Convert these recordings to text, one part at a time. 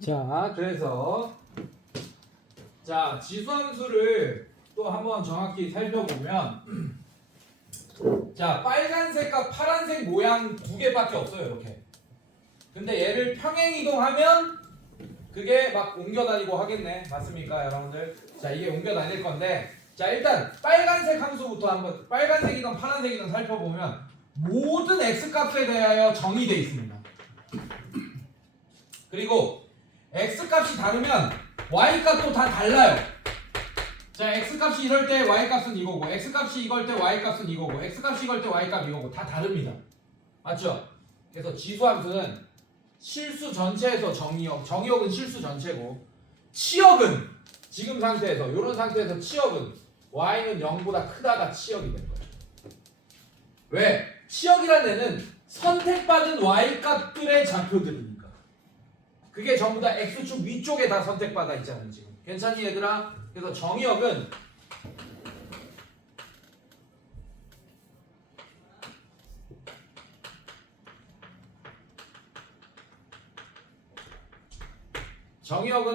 자, 그래서 자, 지수함수를 또 한번 정확히 살펴보면 자, 빨간색과 파란색 모양 두 개밖에 없어요, 이렇게. 근데 얘를 평행 이동하면 그게 막 옮겨 다니고 하겠네. 맞습니까, 여러분들? 자, 이게 옮겨 다닐 건데 자, 일단 빨간색 함수부터 한번 빨간색이든 파란색이든 살펴보면 모든 x값에 대하여 정의되어 있습니다. 그리고 x값이 다르면 y값도 다 달라요. 자, x값이 이럴 때 y값은 이거고 x값이 이걸 때 y값은 이거고 x값이 이걸 때 y값 이거고 다 다릅니다. 맞죠? 그래서 지수함수는 실수 전체에서 정의역은 실수 전체고 치역은 지금 상태에서 이런 상태에서 치역은 y는 0보다 크다가 치역이 된 거예요. 왜? 치역이란 애는 선택받은 y값들의 좌표들이니까. 그게 전부 다 x축 위쪽에 다 선택받아 있잖아요, 지금. 괜찮니, 얘들아? 그래서 정의역은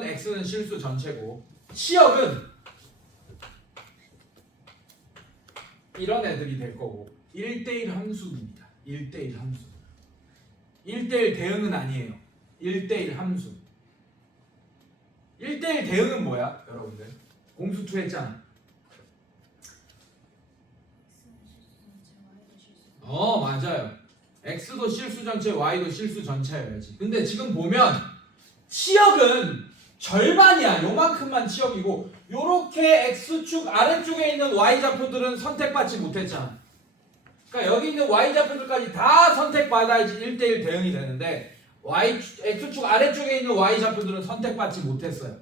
x는 실수 전체고 치역은 이런 애들이 될 거고 1대1 함수입니다. 1대1 함수. 1대1 대응은 아니에요. 1대1 함수. 1대1 대응은 뭐야, 여러분들? 공수투 했잖아. 맞아요. x도 실수 전체, y도 실수 전체여야지. 근데 지금 보면 치역은 절반이야. 요만큼만 치역이고 요렇게 x축 아래쪽에 있는 y좌표들은 선택받지 못했잖아. 그러니까 여기 있는 y좌표들까지 다 선택받아야지 1대1 대응이 되는데 x축 아래쪽에 있는 y좌표들은 선택받지 못했어요.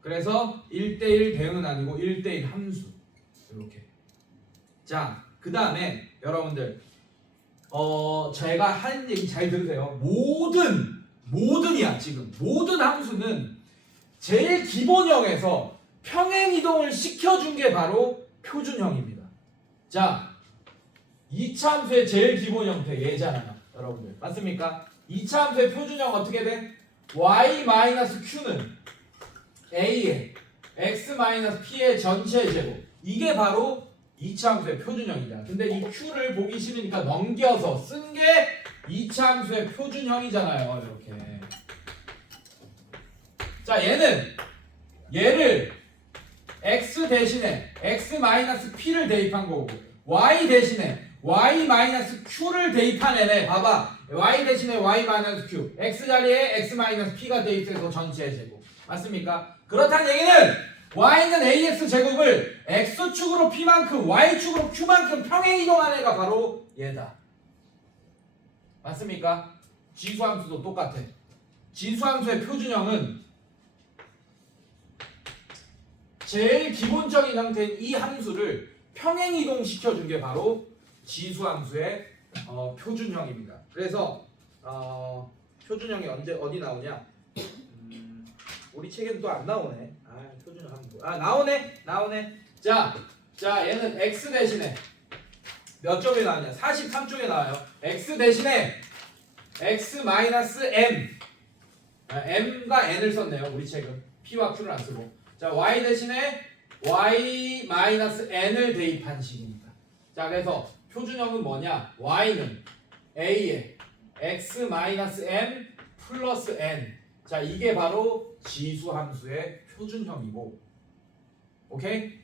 그래서 1대1 대응은 아니고 1대1 함수. 이렇게. 자, 그 다음에 여러분들 제가 하는 얘기 잘 들으세요. 모든이야. 지금 모든 함수는 제일 기본형에서 평행 이동을 시켜준 게 바로 표준형입니다. 자, 2차 함수의 제일 기본 형태 얘잖아요, 여러분들. 맞습니까? 2차 함수의 표준형 어떻게 돼? y-q는 a의 x-p의 전체 제곱. 이게 바로 2차 함수의 표준형이다. 근데 이 q를 보기 싫으니까 넘겨서 쓴 게 2차 함수의 표준형이잖아요, 이렇게. 자, 얘를 x 대신에 x-p를 대입한 거고 y 대신에 y-q를 대입한 애네. 봐봐. y 대신에 y-q x 자리에 x-p가 대입돼서 전체 제곱. 맞습니까? 그렇다는 얘기는 y는 ax 제곱을 x축으로 p만큼 y축으로 q만큼 평행 이동한 애가 바로 얘다. 맞습니까? 지수함수도 똑같아. 지수함수의 표준형은 제일 기본적인 형태인 이 함수를 평행 이동시켜준 게 바로 지수함수의 표준형입니다. 그래서 표준형이 어디 나오냐? 우리 책에는 또 안 나오네. 표준형 함수. 나오네. 자, 얘는 x 대신에 몇 쪽에 나오냐? 43쪽에 나와요. x 대신에 x-m. m과 n을 썼네요. 우리 책은 p와 q를 안 쓰고. 자, y 대신에 y-n을 대입한 식입니다. 자, 그래서 표준형은 뭐냐? y는 a에 x-m 플러스 n. 자, 이게 바로 지수함수의 표준형이고. 오케이?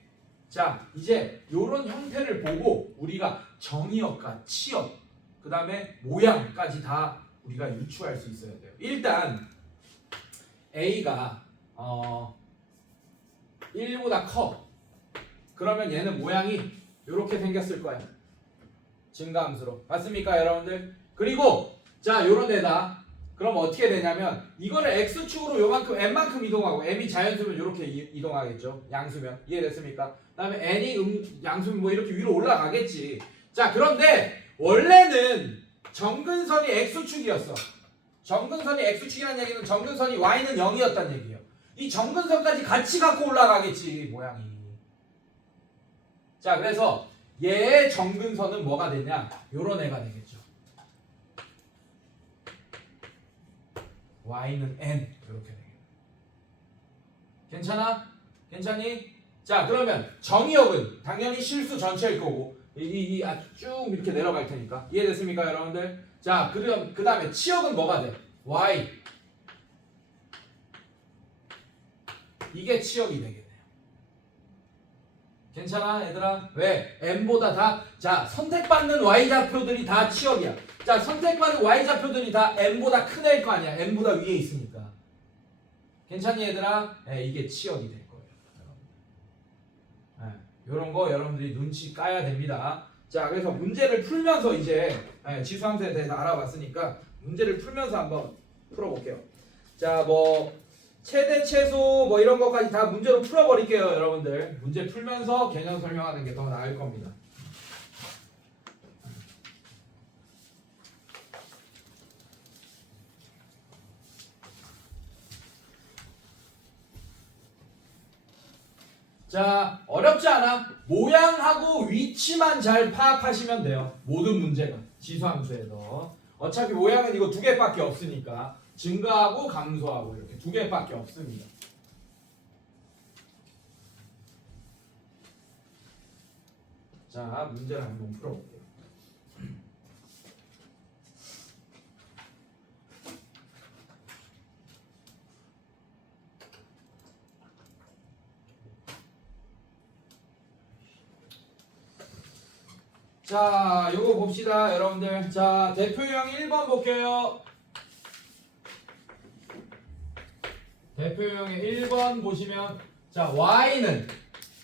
자, 이제 요런 형태를 보고 우리가 정의역과 치역, 그 다음에 모양까지 다 우리가 유추할 수 있어야 돼요. 일단 a가 1보다 커. 그러면 얘는 모양이 이렇게 생겼을 거야. 증가함수로. 맞습니까, 여러분들? 그리고 자, 요런 데다 그럼 어떻게 되냐면 이거를 x축으로 요만큼 n만큼 이동하고 m이 자연수면 이렇게 이동하겠죠. 양수면. 이해됐습니까? 그다음에 n이 양수면 뭐 이렇게 위로 올라가겠지. 자, 그런데 원래는 정근선이 x축이었어. 정근선이 x축이라는 얘기는 정근선이 y는 0이었다는 얘기예요. 이 정근선까지 같이 갖고 올라가겠지, 모양이. 자, 그래서 얘의 정근선은 뭐가 되냐? 요런 애가 되겠죠. y는 n 이렇게 되겠네. 괜찮아? 괜찮니? 자 그러면 정의역은 당연히 실수 전체일 거고 쭉 이렇게 내려갈 테니까 이해됐습니까 여러분들? 자 그럼 그 다음에 치역은 뭐가 돼? y 이게 치역이 되겠네요. 괜찮아 얘들아? 왜? n보다 다 자 선택받는 y좌표들이 다 치역이야. 자 선택받는 y좌표들이 다 n보다 큰 애일 거 아니야. n보다 위에 있으니까. 괜찮니 얘들아? 네, 이게 치역이 될 거예요. 이런 거 여러분들이 눈치 까야 됩니다. 자 그래서 문제를 풀면서 이제 지수함수에 대해서 알아봤으니까 문제를 풀면서 한번 풀어볼게요. 자 뭐 최대 최소 뭐 이런 것까지 다 문제로 풀어버릴게요 여러분들. 문제 풀면서 개념 설명하는 게 더 나을 겁니다. 자 어렵지 않아. 모양하고 위치만 잘 파악하시면 돼요. 모든 문제가 지수함수에서 어차피 모양은 이거 두 개밖에 없으니까 증가하고 감소하고 이렇게 두 개밖에 없습니다. 자 문제를 한번 풀어볼게요. 자, 요거 봅시다, 여러분들. 자, 대표형 1번 볼게요. 대표형의 1번 보시면, 자, y는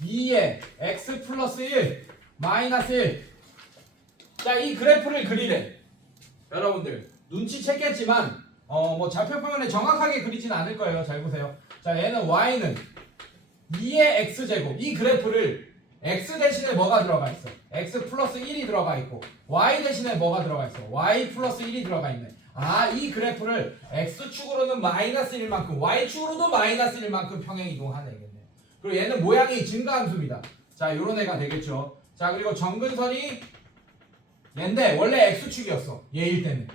2에 x 플러스 1, 마이너스 1. 자, 이 그래프를 그리래. 여러분들, 눈치챘겠지만, 뭐 좌표 표현에 정확하게 그리진 않을 거예요. 잘 보세요. 자, 얘는 y는 2의 x제곱. 이 그래프를 x 대신에 뭐가 들어가 있어? x 플러스 1이 들어가 있고 y 대신에 뭐가 들어가 있어? y 플러스 1이 들어가 있네. 아, 이 그래프를 x축으로는 마이너스 1만큼 y축으로도 마이너스 1만큼 평행 이동하네겠네요. 그리고 얘는 모양이 증가함수입니다. 자, 요런 애가 되겠죠. 자, 그리고 정근선이 얘인데 원래 x축이었어. 얘일 때는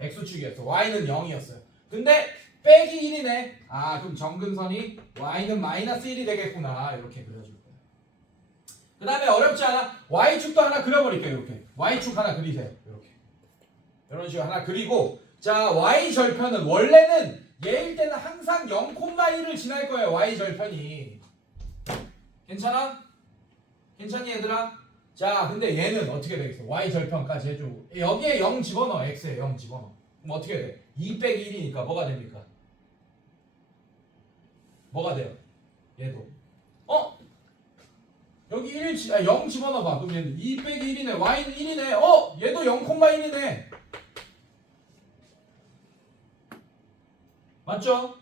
x축이었어. y는 0이었어요. 근데 빼기 1이네. 아, 그럼 정근선이 y는 마이너스 1이 되겠구나. 이렇게 그려줄 거예요. 그 다음에 어렵지 않아? y축도 하나 그려버릴게요. 이렇게 y축 하나 그리세요. 이렇게 이런 식으로 하나 그리고 자 y절편은 원래는 얘일 때는 항상 0,1을 지날 거예요. y절편이 괜찮아? 괜찮니 얘들아? 자 근데 얘는 어떻게 되겠어? y절편까지 해주고 여기에 0 집어넣어. x에 0 집어넣어. 그럼 어떻게 돼? 2 빼기 1이니까 뭐가 됩니까? 뭐가 돼요? 얘도 여기 0 집어넣어봐. 그럼 얘는 2 빼기 1이네. y는 1이네. 얘도 0,1이네. 맞죠?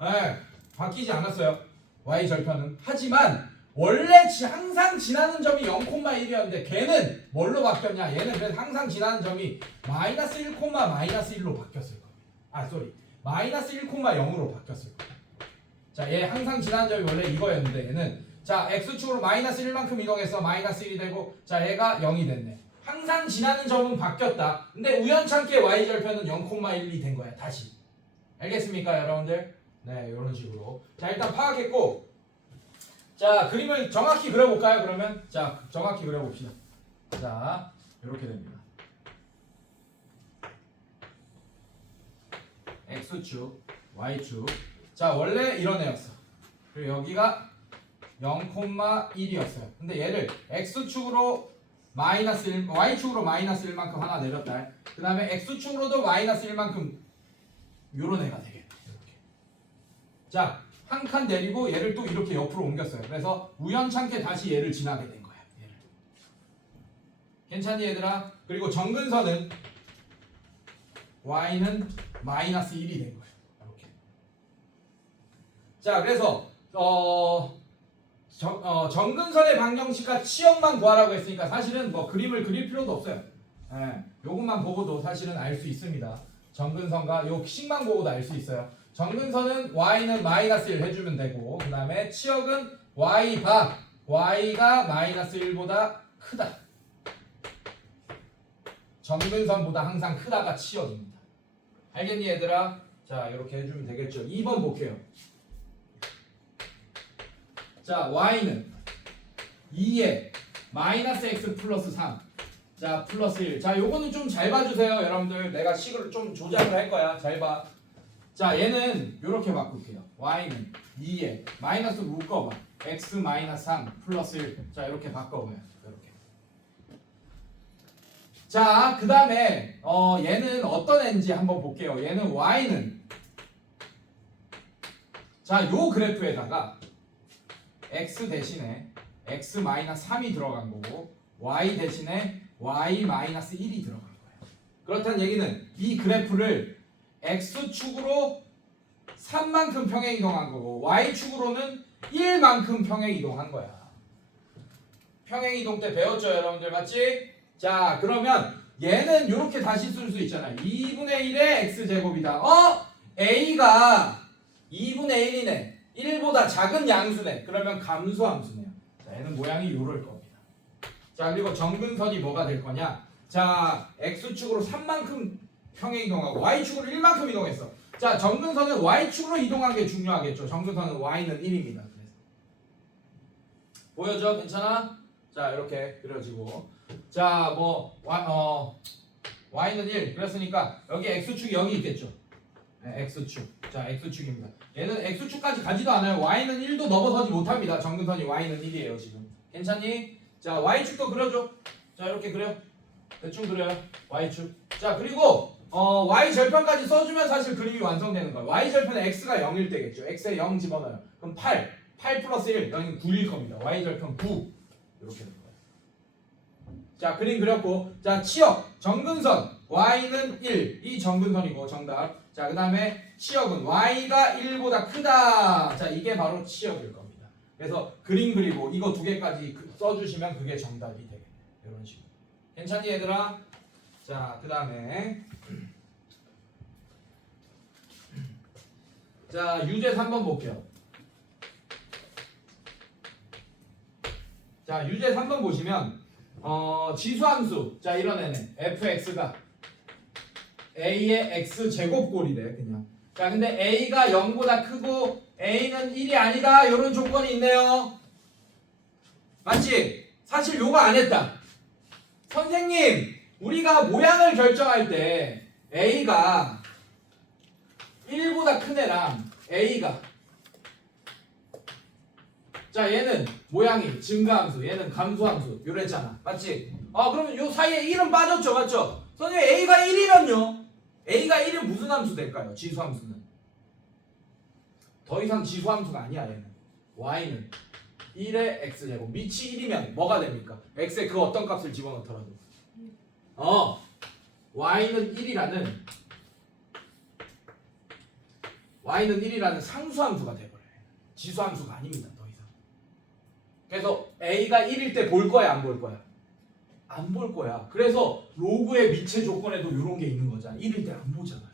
네, 바뀌지 않았어요. y절편은. 하지만 원래 항상 지나는 점이 0,1이었는데 걔는 뭘로 바뀌었냐? 얘는 그래서 항상 지나는 점이 마이너스 1, 마이너스 1로 바뀌었을 겁니다. 아, 쏘리. 마이너스 1,0으로 바뀌었을 겁니다. 자, 얘 항상 지나는 점이 원래 이거였는데 얘는 자, x축으로 마이너스 1만큼 이동해서 마이너스 1이 되고 자, 얘가 0이 됐네. 항상 지나는 점은 바뀌었다. 근데 우연찮게 y절편은 0,1이 된 거야. 다시. 알겠습니까, 여러분들? 네, 이런 식으로. 자, 일단 파악했고 자, 그림을 정확히 그려볼까요, 그러면? 자, 정확히 그려봅시다. 자, 이렇게 됩니다. x축, y축. 자, 원래 이런 애였어. 그리고 여기가 0,1이었어요. 근데 얘를 x축으로 마이너스 1, y축으로 마이너스 1만큼 하나 내렸다. 그 다음에 x축으로도 마이너스 1만큼 요런 애가 되겠네. 이렇게. 자, 한 칸 내리고 얘를 또 이렇게 옆으로 옮겼어요. 그래서 우연찮게 다시 얘를 지나게 된 거야. 얘를. 괜찮니 얘들아? 그리고 정근선은 y는 마이너스 1이 된 거예요. 이렇게. 자, 그래서 정근선의 방정식과 치역만 구하라고 했으니까 사실은 뭐 그림을 그릴 필요도 없어요. 예, 요것만 보고도 사실은 알 수 있습니다. 정근선과 요 식만 보고도 알 수 있어요. 정근선은 y는 마이너스 1 해주면 되고 그 다음에 치역은 y 바 y가 마이너스 1보다 크다. 정근선보다 항상 크다가 치역입니다. 알겠니 얘들아? 자 이렇게 해주면 되겠죠. 2번 볼게요. 자 y는 2에 마이너스 x 플러스 3. 자 플러스 1. 자 요거는 좀 잘 봐주세요 여러분들. 내가 식을 좀 조작을 할 거야. 잘 봐. 자 얘는 요렇게 바꿀게요. y는 2에 마이너스 묶어봐. x 마이너스 3 플러스 1. 자 이렇게 바꿔봐요. 이렇게. 자 그 다음에 얘는 어떤 애인지 한번 볼게요. 얘는 y는 자 요 그래프에다가 x 대신에 x 마이너스 3이 들어간 거고 y 대신에 y 마이너스 1이 들어간 거예요. 그렇다는 얘기는 이 그래프를 x축으로 3만큼 평행 이동한 거고 y축으로는 1만큼 평행 이동한 거야. 평행 이동 때 배웠죠 여러분들 맞지? 자 그러면 얘는 이렇게 다시 쓸 수 있잖아요. 2분의 1의 x제곱이다. a가 2분의 1이네. 1보다 작은 양수네. 그러면 감소함수네요. 자 얘는 모양이 이럴 겁니다. 자 그리고 정근선이 뭐가 될 거냐. 자 x축으로 3만큼 평행 이동하고 y축으로 1만큼 이동했어. 자 정근선은 y축으로 이동한 게 중요하겠죠. 정근선은 y는 1입니다. 그래서 보여줘? 괜찮아? 자 이렇게 그려지고 자 뭐 y는 1 그랬으니까 여기 x축이 0이 있겠죠. 네, x축. 자 x축입니다. 얘는 x축까지 가지도 않아요. y는 1도 넘어서지 못합니다. 정근선이 y는 1이에요 지금. 괜찮니? 자 y축도 그려줘. 자 이렇게 그려. 대충 그려요. y축. 자 그리고 y절편까지 써주면 사실 그림이 완성되는 거예요. y절편에 x가 0일 때겠죠. x에 0 집어넣어요. 그럼 8 플러스 1 여기는 9일 겁니다. y절편 9 이렇게 될 거예요. 자 그림 그렸고 자 치역 정근선 y는 1 이 정근선이고 정답. 자 그 다음에 치역은 y가 1보다 크다. 자 이게 바로 치역일 겁니다. 그래서 그림 그리고 이거 두 개까지 써주시면 그게 정답이 되겠네요. 이런 식으로. 괜찮니 얘들아? 자 그 다음에 자 유제 3번 볼게요. 자 유제 3번 보시면 지수함수 자 이런 애네. fx가 a의 x제곱꼴이래 그냥. 자 근데 a가 0보다 크고 a는 1이 아니다 이런 조건이 있네요. 맞지? 사실 요거 안 했다. 선생님 우리가 모양을 결정할 때 a가 1보다 큰 애랑 a가 자 얘는 모양이 증가함수 얘는 감소함수 요랬잖아. 맞지? 그러면 요 사이에 1은 빠졌죠. 맞죠? 선생님 a가 1이면요 a가 1은 무슨 함수 될까요? 지수함수는 더 이상 지수함수가 아니야. 얘는 y는 1의 x제곱 밑이 1이면 뭐가 됩니까? x에 그 어떤 값을 집어넣더라도 y는 1이라는 상수함수가 돼버려요. 지수함수가 아닙니다. 더 이상. 그래서 a가 1일 때 볼 거야 안 볼 거야? 안 볼 거야. 그래서 로그의 미체 조건에도 이런 게 있는 거잖아. 1일 때 안 보잖아요.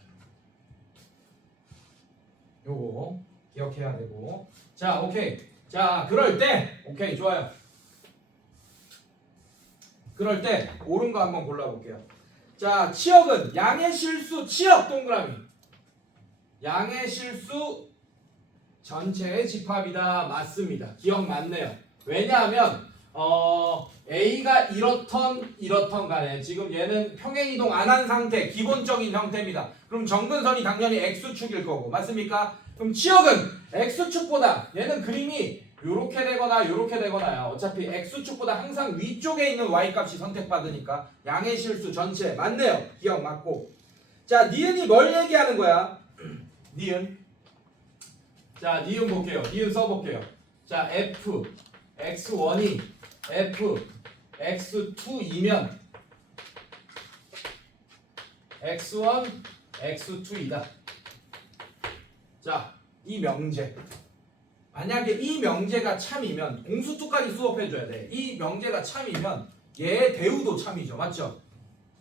요거 기억해야 되고. 자 오케이. 자 그럴 때 오케이 좋아요. 그럴 때 옳은 거 한번 골라볼게요. 자 치역은 양의 실수 치역 동그라미 양의 실수 전체의 집합이다. 맞습니다. 기억 맞네요. 왜냐하면 a가 이렇던 간에 지금 얘는 평행이동 안 한 상태 기본적인 형태입니다. 그럼 정근선이 당연히 x축일 거고 맞습니까? 그럼 치역은 x축보다 얘는 그림이 요렇게 되거나 요렇게 되거나요. 어차피 x축보다 항상 위쪽에 있는 y값이 선택받으니까 양의 실수 전체 맞네요. 기억 맞고. 자 니은이 뭘 얘기하는 거야? 니은. 자 니은 볼게요. 니은 써볼게요. 자 f x1이 f x2이면 x1 x2이다. 자 이 명제 만약에 이 명제가 참이면 공수투까지 수업해줘야 돼. 이 명제가 참이면 얘 대우도 참이죠. 맞죠?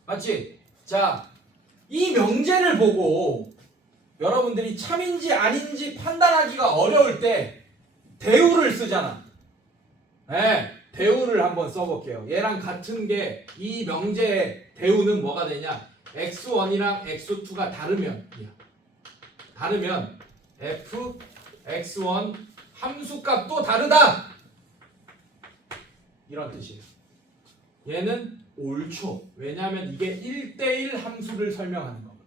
맞지? 자 이 명제를 보고 여러분들이 참인지 아닌지 판단하기가 어려울 때 대우를 쓰잖아. 네, 대우를 한번 써볼게요. 얘랑 같은 게 이 명제의 대우는 뭐가 되냐? x1이랑 x2가 다르면 다르면 fx1 함수값도 다르다 이런 뜻이에요. 얘는 옳죠. 왜냐하면 이게 1대1 함수를 설명하는 거거든.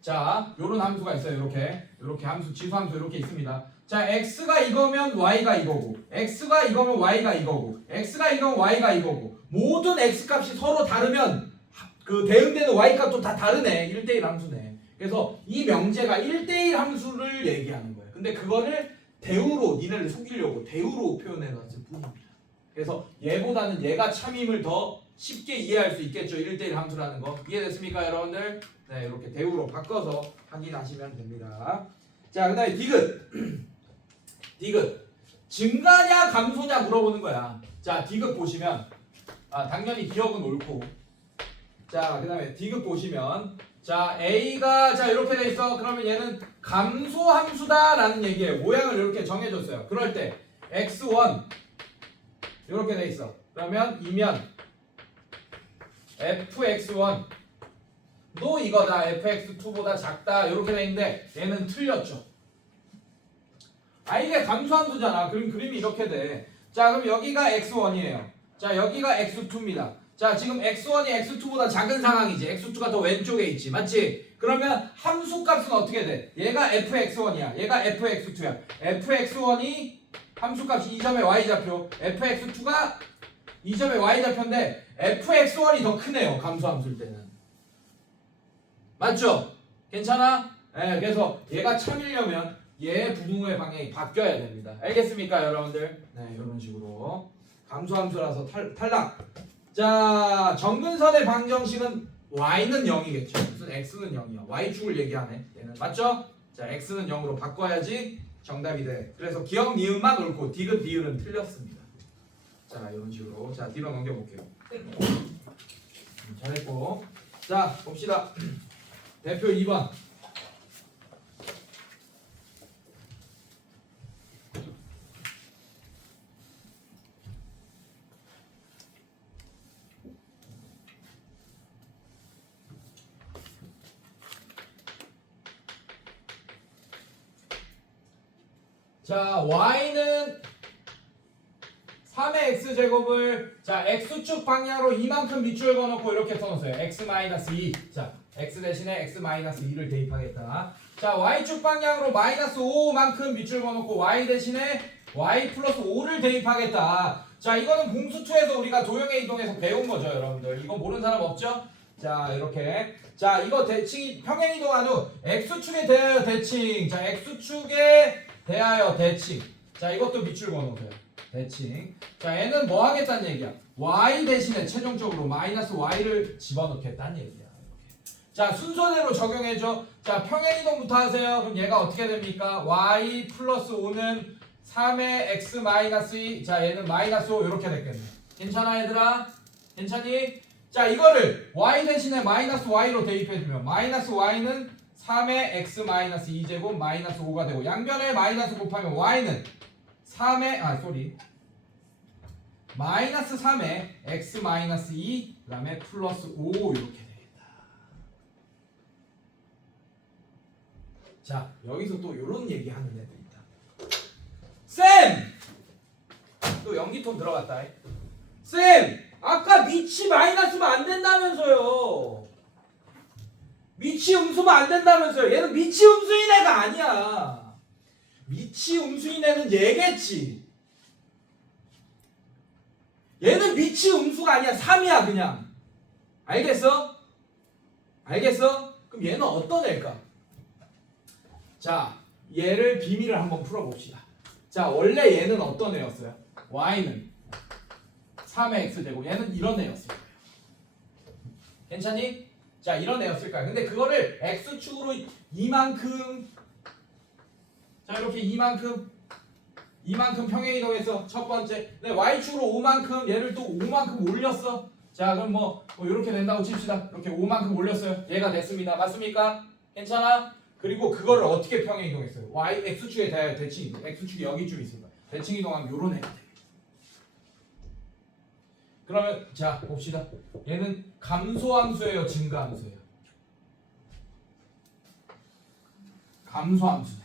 자, 요런 함수가 있어요. 요렇게 함수, 지수함수 이렇게 있습니다. 자, x가 이거면 y가 이거고, x가 이거면 y가 이거고, x가 이거면 y가 이거고, 모든 x값이 서로 다르면 그 대응되는 y값도 다 다르네. 1대1 함수네. 그래서 이 명제가 1대1 함수를 얘기하는 거예요. 근데 그거를 대우로 니네를 속이려고 대우로 표현해 놨을 뿐입니다. 그래서 얘보다는 얘가 참임을 더 쉽게 이해할 수 있겠죠. 1대1 함수라는 거. 이해됐습니까, 여러분들? 네, 이렇게 대우로 바꿔서 확인하시면 됩니다. 자, 그 다음에 디귿. 디귿. 증가냐 감소냐 물어보는 거야. 자, 디귿 보시면 당연히 기억은 옳고, 자, 그 다음에 디귿 보시면 자, A가 자 이렇게 돼 있어. 그러면 얘는 감소함수다라는 얘기예요. 모양을 이렇게 정해줬어요. 그럴 때 x1 이렇게 돼 있어. 그러면 이면 fx1도 이거다. fx2보다 작다. 이렇게 돼 있는데 얘는 틀렸죠. 이게 감소함수잖아. 그럼 그림이 이렇게 돼. 자, 그럼 여기가 x1이에요. 자, 여기가 x2입니다. 자, 지금 x1이 x2보다 작은 상황이지. x2가 더 왼쪽에 있지. 맞지? 그러면 함수 값은 어떻게 돼? 얘가 fx1이야. 얘가 fx2야. fx1이 함수 값이 2점의 y좌표, fx2가 2점의 y좌표인데 fx1이 더 크네요. 감소함수일 때는. 맞죠? 괜찮아? 네, 그래서 얘가 참이려면 얘 부등호의 방향이 바뀌어야 됩니다. 알겠습니까, 여러분들? 네, 이런 식으로. 감소함수라서 탈락. 자, 정근선의 방정식은 y는 0이겠죠. 무슨 x는 0이야. y축을 얘기하네. 얘는 맞죠? 자, x는 0으로 바꿔야지 정답이 돼. 그래서 기억 니은만 옳고 디귿 니은은 틀렸습니다. 자, 이런 식으로. 자, 뒤로 넘겨볼게요. 잘했고. 자, 봅시다. 대표 2번. 자, y는 3의 x제곱을 자 x축 방향으로 이만큼 밑줄 그어놓고 이렇게 써놓으세요. x-2. 자, x 대신에 x-2를 대입하겠다. 자, y축 방향으로 -5만큼 밑줄 그어놓고 y 대신에 y 플러스 5를 대입하겠다. 자, 이거는 공수2에서 우리가 도형의 이동에서 배운 거죠, 여러분들. 이거 모르는 사람 없죠? 자, 이렇게. 자, 이거 대칭이 평행 이동한 후 x축에 대하여 대칭. 자, x축에 대하여 대칭. 자, 이것도 밑줄 그어놓으세요. 대칭. 자, 얘는 뭐 하겠다는 얘기야? y 대신에 최종적으로 -y를 집어넣겠다는 얘기야. 이렇게. 자, 순서대로 적용해줘. 자, 평행이동부터 하세요. 그럼 얘가 어떻게 됩니까? y 플러스 5는 3의 x-2. 자, 얘는 -5 이렇게 됐겠네. 괜찮아, 얘들아? 괜찮니? 자, 이거를 y 대신에 -y로 대입해주면 -y는 3의 x-2제곱 -5가 되고, 양변에 마이너스 곱하면 y는 3의 -3의 x-2 그 다음에 플러스 5 이렇게 되겠다. 자, 여기서 또 이런 얘기 하는 애들 있다. 쌤! 또 연기톤 들어갔다. 쌤! 아까 밑이 마이너스면 안 된다면서요. 밑이 음수면 안 된다면서요. 얘는 밑이 음수인 애가 아니야. 밑이 음수인 애는 얘겠지. 얘는 밑이 음수가 아니야. 3이야 그냥. 알겠어? 알겠어? 그럼 얘는 어떤 애일까? 자, 얘를 비밀을 한번 풀어봅시다. 자, 원래 얘는 어떤 애였어요? y는 3의 x제곱. 얘는 이런 애였을 거예요. 괜찮니? 자, 이런 애였을 거야. 근데 그거를 x축으로 이만큼, 자, 이렇게 이만큼 평행이동해서 첫 번째. 근데 y축으로 5만큼, 얘를 또 5만큼 올렸어. 자, 그럼 뭐 이렇게 된다고 칩시다. 이렇게 5만큼 올렸어요. 얘가 됐습니다. 맞습니까? 괜찮아? 그리고 그거를 어떻게 평행이동했어요? x축에 대하여 대칭이동. x축이 여기쯤 있을 거야. 대칭이동하면 요런 애가 돼. 그러면 자, 봅시다. 얘는 감소함수예요, 증가함수예요? 감소함수네.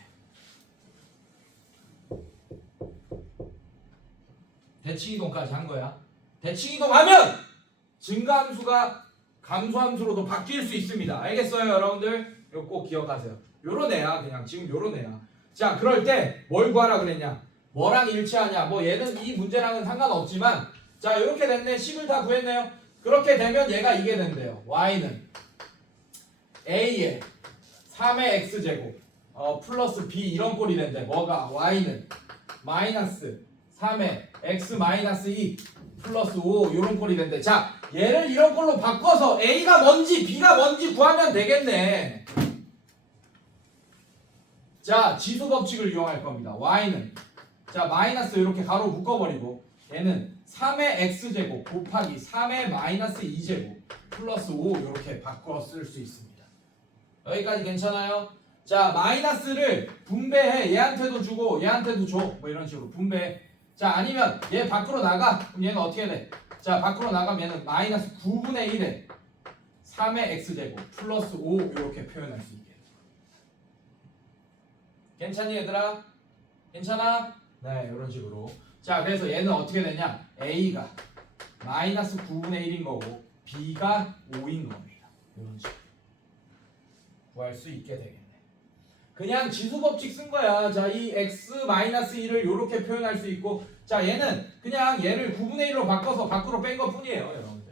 대칭이동까지 한 거야. 대칭이동하면 증가함수가 감소함수로도 바뀔 수 있습니다. 알겠어요, 여러분들? 이거 꼭 기억하세요. 요런 애야, 그냥 지금 요런 애야. 자, 그럴 때 뭘 구하라 그랬냐? 뭐랑 일치하냐? 뭐 얘는 이 문제랑은 상관없지만, 자, 이렇게 됐네. 10을 다 구했네요. 그렇게 되면 얘가 이게 된대요. y는 a에 3의 x제곱 플러스 b 이런 꼴이 된대. 뭐가? y는 마이너스 3의 x 마이너스 2 플러스 5 이런 꼴이 된대. 자, 얘를 이런 꼴로 바꿔서 a가 뭔지 b가 뭔지 구하면 되겠네. 자, 지수 법칙을 이용할 겁니다. y는 자 마이너스 이렇게 가로 묶어버리고 얘는 3의 x제곱 곱하기 3의 마이너스 2제곱 플러스 5 이렇게 바꿔 쓸 수 있습니다. 여기까지 괜찮아요? 자, 마이너스를 분배해. 얘한테도 주고 얘한테도 줘. 뭐 이런 식으로 분배해. 자, 아니면 얘 밖으로 나가. 그럼 얘는 어떻게 돼? 자, 밖으로 나가면 얘는 마이너스 9분의 1에 3의 x제곱 플러스 5 이렇게 표현할 수 있게. 괜찮니 얘들아? 괜찮아? 네, 이런 식으로. 자, 그래서 얘는 어떻게 되냐? a가 마이너스 9분의 1인 거고 b가 5인 겁니다. 이런 식으로 구할 수 있게 되겠네. 그냥 지수 법칙 쓴 거야. 자, 이 x 마이너스 1을 이렇게 표현할 수 있고, 자, 얘는 그냥 얘를 9분의 1로 바꿔서 밖으로 뺀 것 뿐이에요, 여러분들.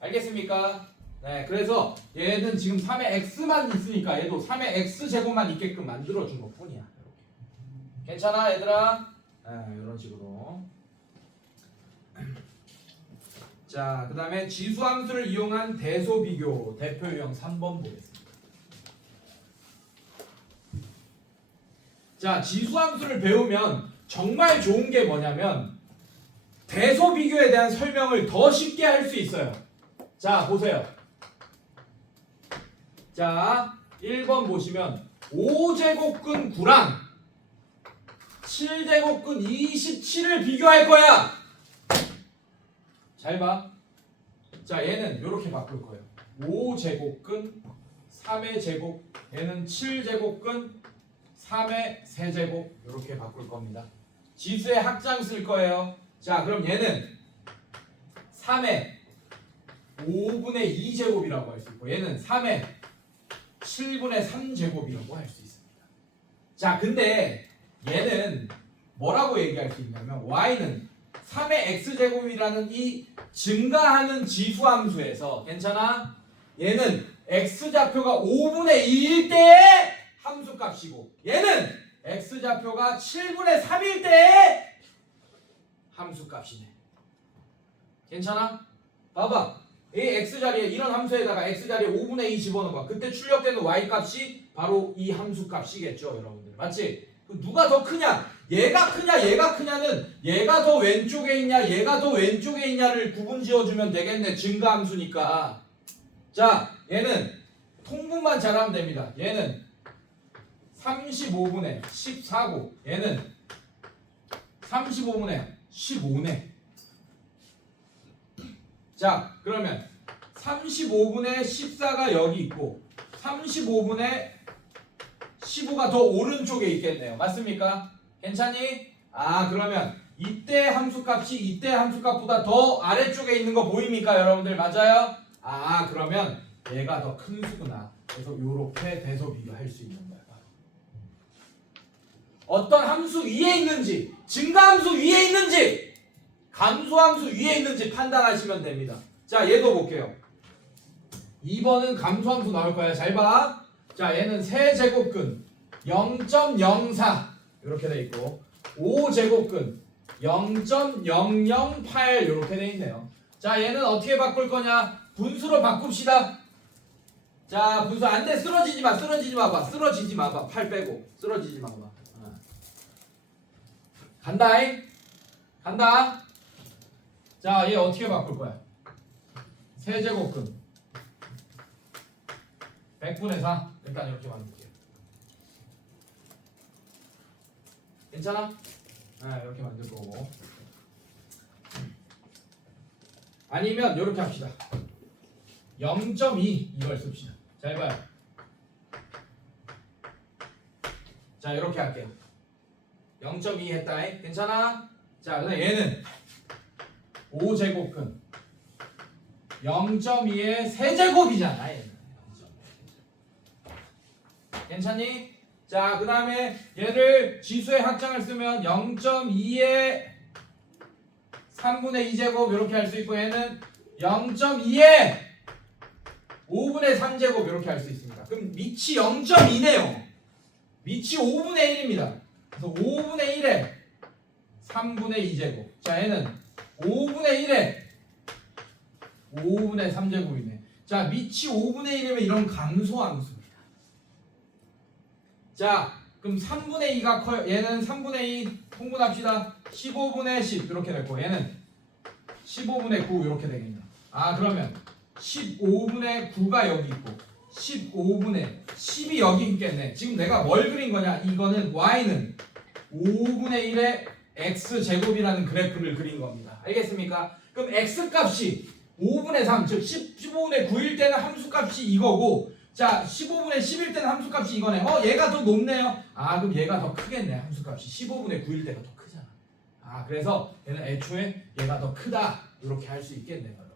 알겠습니까? 네, 그래서 얘는 지금 3의 x만 있으니까 얘도 3의 x제곱만 있게끔 만들어준 것 뿐이야. 이렇게. 괜찮아, 얘들아? 네, 이런 식으로. 자, 그 다음에 지수함수를 이용한 대소비교 대표 유형 3번 보겠습니다. 자, 지수함수를 배우면 정말 좋은 게 뭐냐면 대소비교에 대한 설명을 더 쉽게 할 수 있어요. 자, 보세요. 자, 1번 보시면 5제곱근 9랑 7제곱근 27을 비교할 거야. 잘 봐. 자, 얘는 이렇게 바꿀 거예요. 5제곱근 3의 제곱, 얘는 7제곱근 3의 세제곱 이렇게 바꿀 겁니다. 지수의 합장 쓸 거예요. 자, 그럼 얘는 3의 5분의 2제곱이라고 할 수 있고 얘는 3의 7분의 3제곱이라고 할 수 있습니다. 자, 근데 얘는 뭐라고 얘기할 수 있냐면 y는 3의 x제곱이라는 이 증가하는 지수함수에서 괜찮아? 얘는 x좌표가 5분의 2일 때의 함수값이고 얘는 x좌표가 7분의 3일 때의 함수값이네. 괜찮아? 봐봐. 이 x자리에 이런 함수에다가 x자리에 5분의 2 집어넣어봐. 그때 출력되는 y값이 바로 이 함수값이겠죠, 여러분들. 맞지? 누가 더 크냐? 얘가 크냐 얘가 크냐는 얘가 더 왼쪽에 있냐 얘가 더 왼쪽에 있냐를 구분 지어주면 되겠네. 증가함수니까. 자, 얘는 통분만 잘하면 됩니다. 얘는 35분의 14고 얘는 35분의 15네. 자, 그러면 35분의 14가 여기 있고 35분의 15가 더 오른쪽에 있겠네요. 맞습니까? 괜찮니? 아, 그러면 이때 함수값이 이때 함수값보다 더 아래쪽에 있는 거 보입니까, 여러분들? 맞아요? 아, 그러면 얘가 더 큰 수구나. 그래서 요렇게 대소 비교할 수 있는 거야. 어떤 함수 위에 있는지, 증가함수 위에 있는지, 감소함수 위에 있는지 판단하시면 됩니다. 자, 얘도 볼게요. 2번은 감소함수 나올 거야. 잘 봐. 자, 얘는 세제곱근 0.04 이렇게 돼 있고 5제곱근 0.008 이렇게 돼 있네요. 자, 얘는 어떻게 바꿀 거냐? 분수로 바꿉시다. 자, 분수 안 돼. 쓰러지지 마. 쓰러지지 마봐. 쓰러지지 마봐. 팔 빼고. 쓰러지지 마봐. 간다잉. 간다. 자, 얘 어떻게 바꿀 거야? 세제곱근 100분의 4. 일단 이렇게 만들게요. 괜찮아? 네, 이렇게 만들 거고. 아니면 이렇게 합시다. 0.2 이걸 씁시다. 잘 봐요. 자 이렇게 할게요. 0.2 했다. 괜찮아? 자 그다음 얘는 5제곱근 0.2의 세제곱이잖아. 얘는 0.2. 괜찮니? 자 그 다음에 얘를 지수의 합장을 쓰면 0.2의 3분의 2제곱 이렇게 할 수 있고 얘는 0.2의 5분의 3제곱 이렇게 할 수 있습니다. 그럼 밑이 0.2네요. 밑이 5분의 1입니다. 그래서 5분의 1에 3분의 2제곱. 자 얘는 5분의 1에 5분의 3제곱이네. 자 밑이 5분의 1이면 이런 감소함수입니다. 자 그럼 3분의 2가 커요. 얘는 3분의 2 통분합시다. 15분의 10 이렇게 됐고 얘는 15분의 9 이렇게 되겠다. 아 그러면 15분의 9가 여기 있고 15분의 10이 여기 있겠네. 지금 내가 뭘 그린 거냐? 이거는 y는 5분의 1의 x제곱이라는 그래프를 그린 겁니다. 알겠습니까? 그럼 x값이 5분의 3, 즉 15분의 9일 때는 함수값이 이거고 자 15분의 10일 때는 함수값이 이거네. 얘가 더 높네요. 아 그럼 얘가 더 크겠네. 함수값이 15분의 9일 때가 더 크잖아. 아 그래서 얘는 애초에 얘가 더 크다. 이렇게 할 수 있겠네요. 여러분.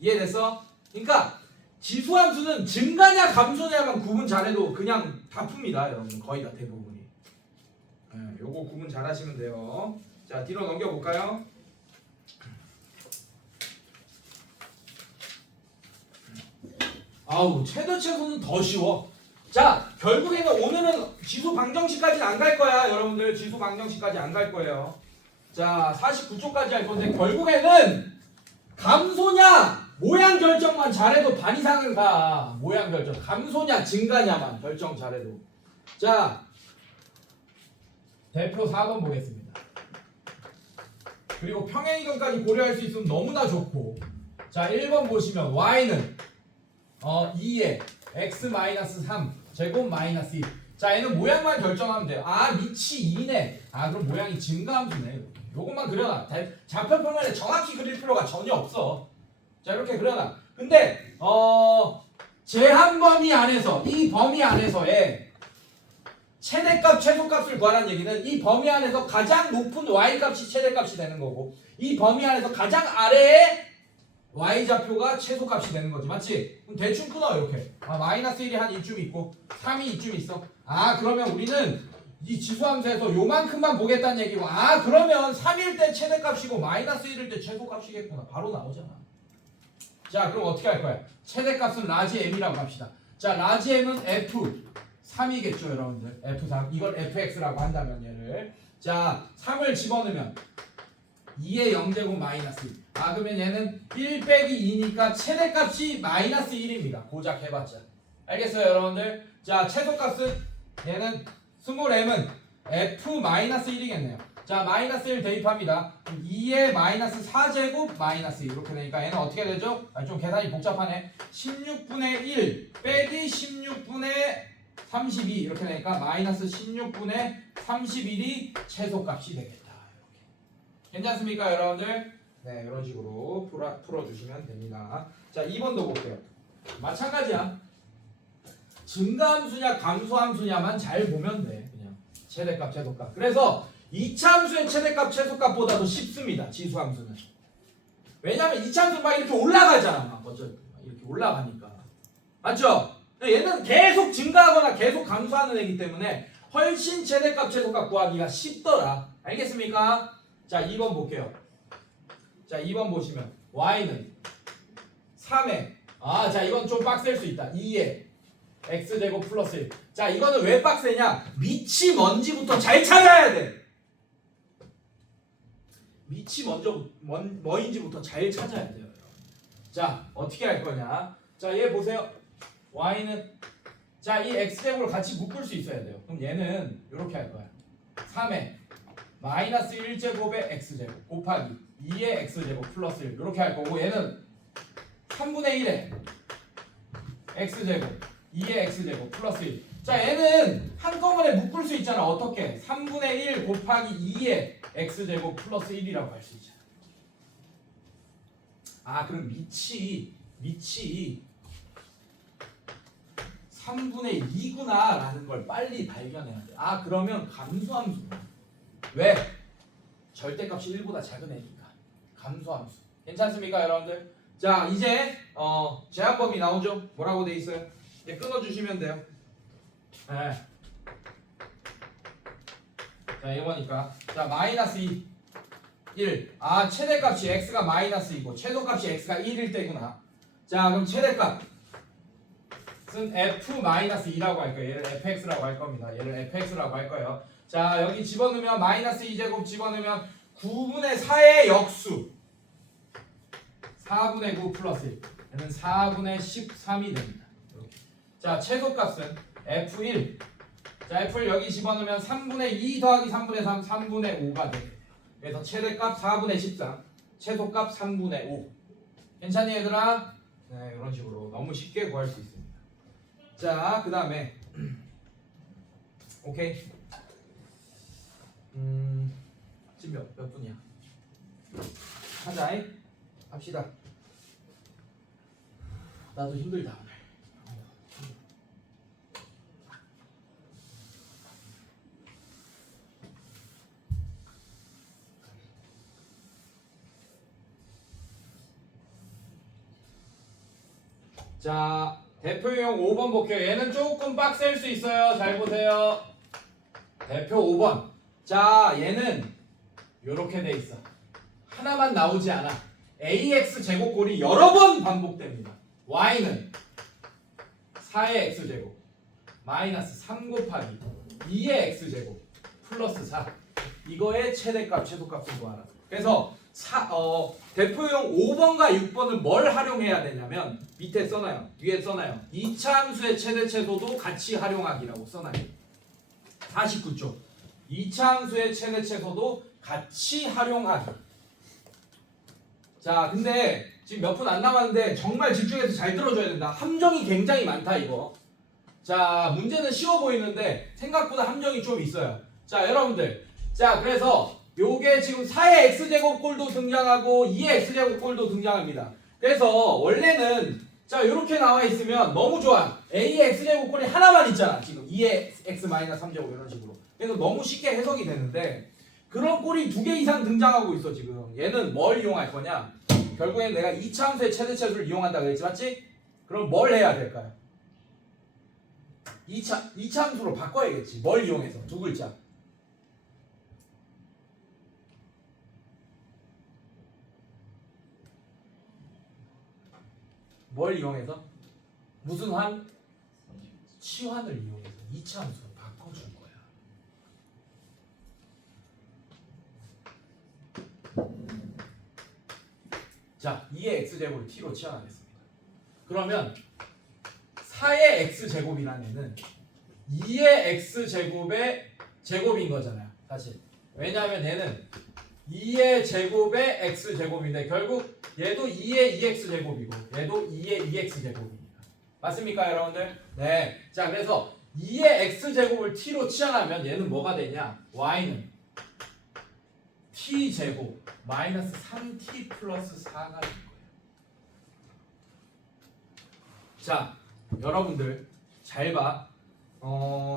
이해됐어? 그러니까 지수함수는 증가냐 감소냐만 구분 잘해도 그냥 다 풉니다. 여러분 거의 다 대부분이. 요거 구분 잘 하시면 돼요. 자 뒤로 넘겨볼까요? 아우 최대 최소는 더 쉬워. 자 결국에는 오늘은 지수 방정식까지는 안 갈 거야. 여러분들 지수 방정식까지 안 갈 거예요. 자 49초까지 할 건데 결국에는 감소냐 모양 결정만 잘해도 반 이상은 가. 모양 결정 감소냐 증가냐만 결정 잘해도. 자 대표 4번 보겠습니다. 그리고 평행이동까지 고려할 수 있으면 너무나 좋고. 자 1번 보시면 y는 2에 x-3 제곱 마이너스 2. 자 얘는 모양만 결정하면 돼요. 아 밑이 2네. 아 그럼 모양이 증가함수네. 요것만 그려놔. 좌표평면에 정확히 그릴 필요가 전혀 없어. 자 이렇게 그려놔. 근데 제한 범위 안에서 이 범위 안에서의 최대값 최소값을 구하라는 얘기는 이 범위 안에서 가장 높은 y값이 최대값이 되는 거고 이 범위 안에서 가장 아래의 y좌표가 최소값이 되는 거지. 맞지? 그럼 대충 끊어 이렇게. 마이너스 1이 한 이쯤 있고 3이 이쯤 있어. 아 그러면 우리는 이 지수함수에서 요만큼만 보겠다는 얘기고 그러면 3일 때 최대값이고 마이너스 1일 때 최소값이겠구나. 바로 나오잖아. 자 그럼 어떻게 할 거야? 최대값은 라지 m이라고 합시다. 자 라지 m은 f3이겠죠 여러분들. f3 이걸 fx라고 한다면 얘를 자 3을 집어넣으면 2의 0제곱 마이너스 1. 그러면 얘는 1 빼기 2니까 최대값이 마이너스 1입니다. 고작 해봤자. 알겠어요 여러분들? 자 최소값은 얘는 스몰 m은 f 마이너스 1이겠네요. 자 마이너스 1 대입합니다. 2의 마이너스 4제곱 마이너스 2 이렇게 되니까 얘는 어떻게 되죠? 좀 계산이 복잡하네. 16분의 1 빼기 16분의 32 이렇게 되니까 마이너스 16분의 31이 최소값이 되겠다. 괜찮습니까 여러분들? 네 이런 식으로 풀어주시면 됩니다. 자 2번도 볼게요. 마찬가지야. 증가함수냐 감소함수냐만 잘 보면 돼. 그냥 최대값 최소값. 그래서 2차 함수의 최대값 최소값보다도 쉽습니다. 지수함수는. 왜냐면 2차 함수는 막 이렇게 올라가잖아. 막 어쩔 이렇게 올라가니까. 맞죠? 얘는 계속 증가하거나 계속 감소하는 애기 때문에 훨씬 최대값 최소값 구하기가 쉽더라. 알겠습니까? 자 2번 볼게요. 자 2번 보시면 y는 3에 자 이건 좀 빡셀 수 있다. 2에 x제곱 플러스 1. 자 이거는 왜 빡세냐? 밑이 뭔지부터 잘 찾아야 돼. 밑이 뭐인지부터 잘 찾아야 돼요. 자 어떻게 할 거냐? 자 얘 보세요. y는 자 이 x제곱을 같이 묶을 수 있어야 돼요. 그럼 얘는 이렇게 할 거야. 3에 마이너스 1제곱의 x제곱 곱하기 2의 x제곱 플러스 1 이렇게 할 거고 얘는 3분의 1에 x제곱 2의 x제곱 플러스 1. 자 얘는 한꺼번에 묶을 수 있잖아. 어떻게? 3분의 1 곱하기 2의 x제곱 플러스 1이라고 할 수 있잖아. 그럼 밑이 3분의 2구나 라는 걸 빨리 발견해야 돼. 아 그러면 감소함수. 왜? 절대값이 1보다 작은 애니까 감소함수. 괜찮습니까 여러분들? 자 이제 제한범위 나오죠? 뭐라고 돼 있어요? 이제 끊어주시면 돼요. 네. 자 이거니까 자 마이너스 2 1. 아 최대값이 x가 마이너스 2고 최소값이 x가 1일 때구나. 자 그럼 최대값은 f-2라고 할 거예요. 얘를 fx라고 할 겁니다. 얘를 fx라고 할 거예요. 자 여기 집어넣으면 마이너스 2제곱 집어넣으면 9분의 4의 역수 4분의 9 플러스 1 얘는 4분의 13이 됩니다. 이렇게. 자 최소값은 f1 자 f를 여기 집어넣으면 3분의 2 더하기 3분의 3 3분의 5가 돼요. 그래서 최대값 4분의 13 최소값 3분의 5 괜찮니 얘들아? 네 이런 식으로 너무 쉽게 구할 수 있습니다. 자 그 다음에 오케이 지금 몇 분이야? 하자이 합시다. 나도 힘들다 오늘. 자 대표용 5번 볼게요. 얘는 조금 빡셀 수 있어요. 잘 보세요. 대표 5번. 자 얘는 요렇게 돼 있어. 하나만 나오지 않아. ax 제곱꼴이 여러 번 반복됩니다. y는 4의 x제곱 마이너스 3 곱하기 2의 x제곱 플러스 4 이거의 최대값 최소값을 구하라. 그래서 대표용 5번과 6번을 뭘 활용해야 되냐면 밑에 써놔요. 뒤에 써놔요. 이차함수의 최대 최소도 같이 활용하기라고 써놔요. 49쪽. 이차함수의 최대 최소도 같이 활용하기. 자 근데 지금 몇 분 안 남았는데 정말 집중해서 잘 들어줘야 된다. 함정이 굉장히 많다 이거. 자 문제는 쉬워 보이는데 생각보다 함정이 좀 있어요. 자 여러분들 자 그래서 요게 지금 4의 x제곱꼴도 등장하고 2의 x제곱꼴도 등장합니다. 그래서 원래는 자 요렇게 나와 있으면 너무 좋아. a의 x제곱꼴이 하나만 있잖아. 지금 2의 x-3제곱 이런 식으로. 그래서 너무 쉽게 해석이 되는데 그런 꼴이 2개 이상 등장하고 있어 지금. 얘는 뭘 이용할 거냐? 결국엔 내가 이차함수의 최대최소를 이용한다 그랬지 맞지? 그럼 뭘 해야 될까요? 이차함수로 바꿔야겠지. 뭘 이용해서? 두 글자. 뭘 이용해서? 무슨 환? 치환을 이용해서 이차함수로 바꿔줄 거야. 자, 2의 x제곱을 t로 치환하겠습니다. 그러면 4의 x제곱이라는 애는 2의 x제곱의 제곱인 거잖아요. 사실. 왜냐하면 얘는 2의 제곱의 x제곱인데 결국 얘도 2의 2x제곱이고 얘도 2의 2x제곱입니다. 맞습니까 여러분들? 네. 자 그래서 2의 x제곱을 t로 치환하면 얘는 뭐가 되냐? y는 t제곱 마이너스 3t 플러스 4가 될 거예요. 자 여러분들 잘 봐.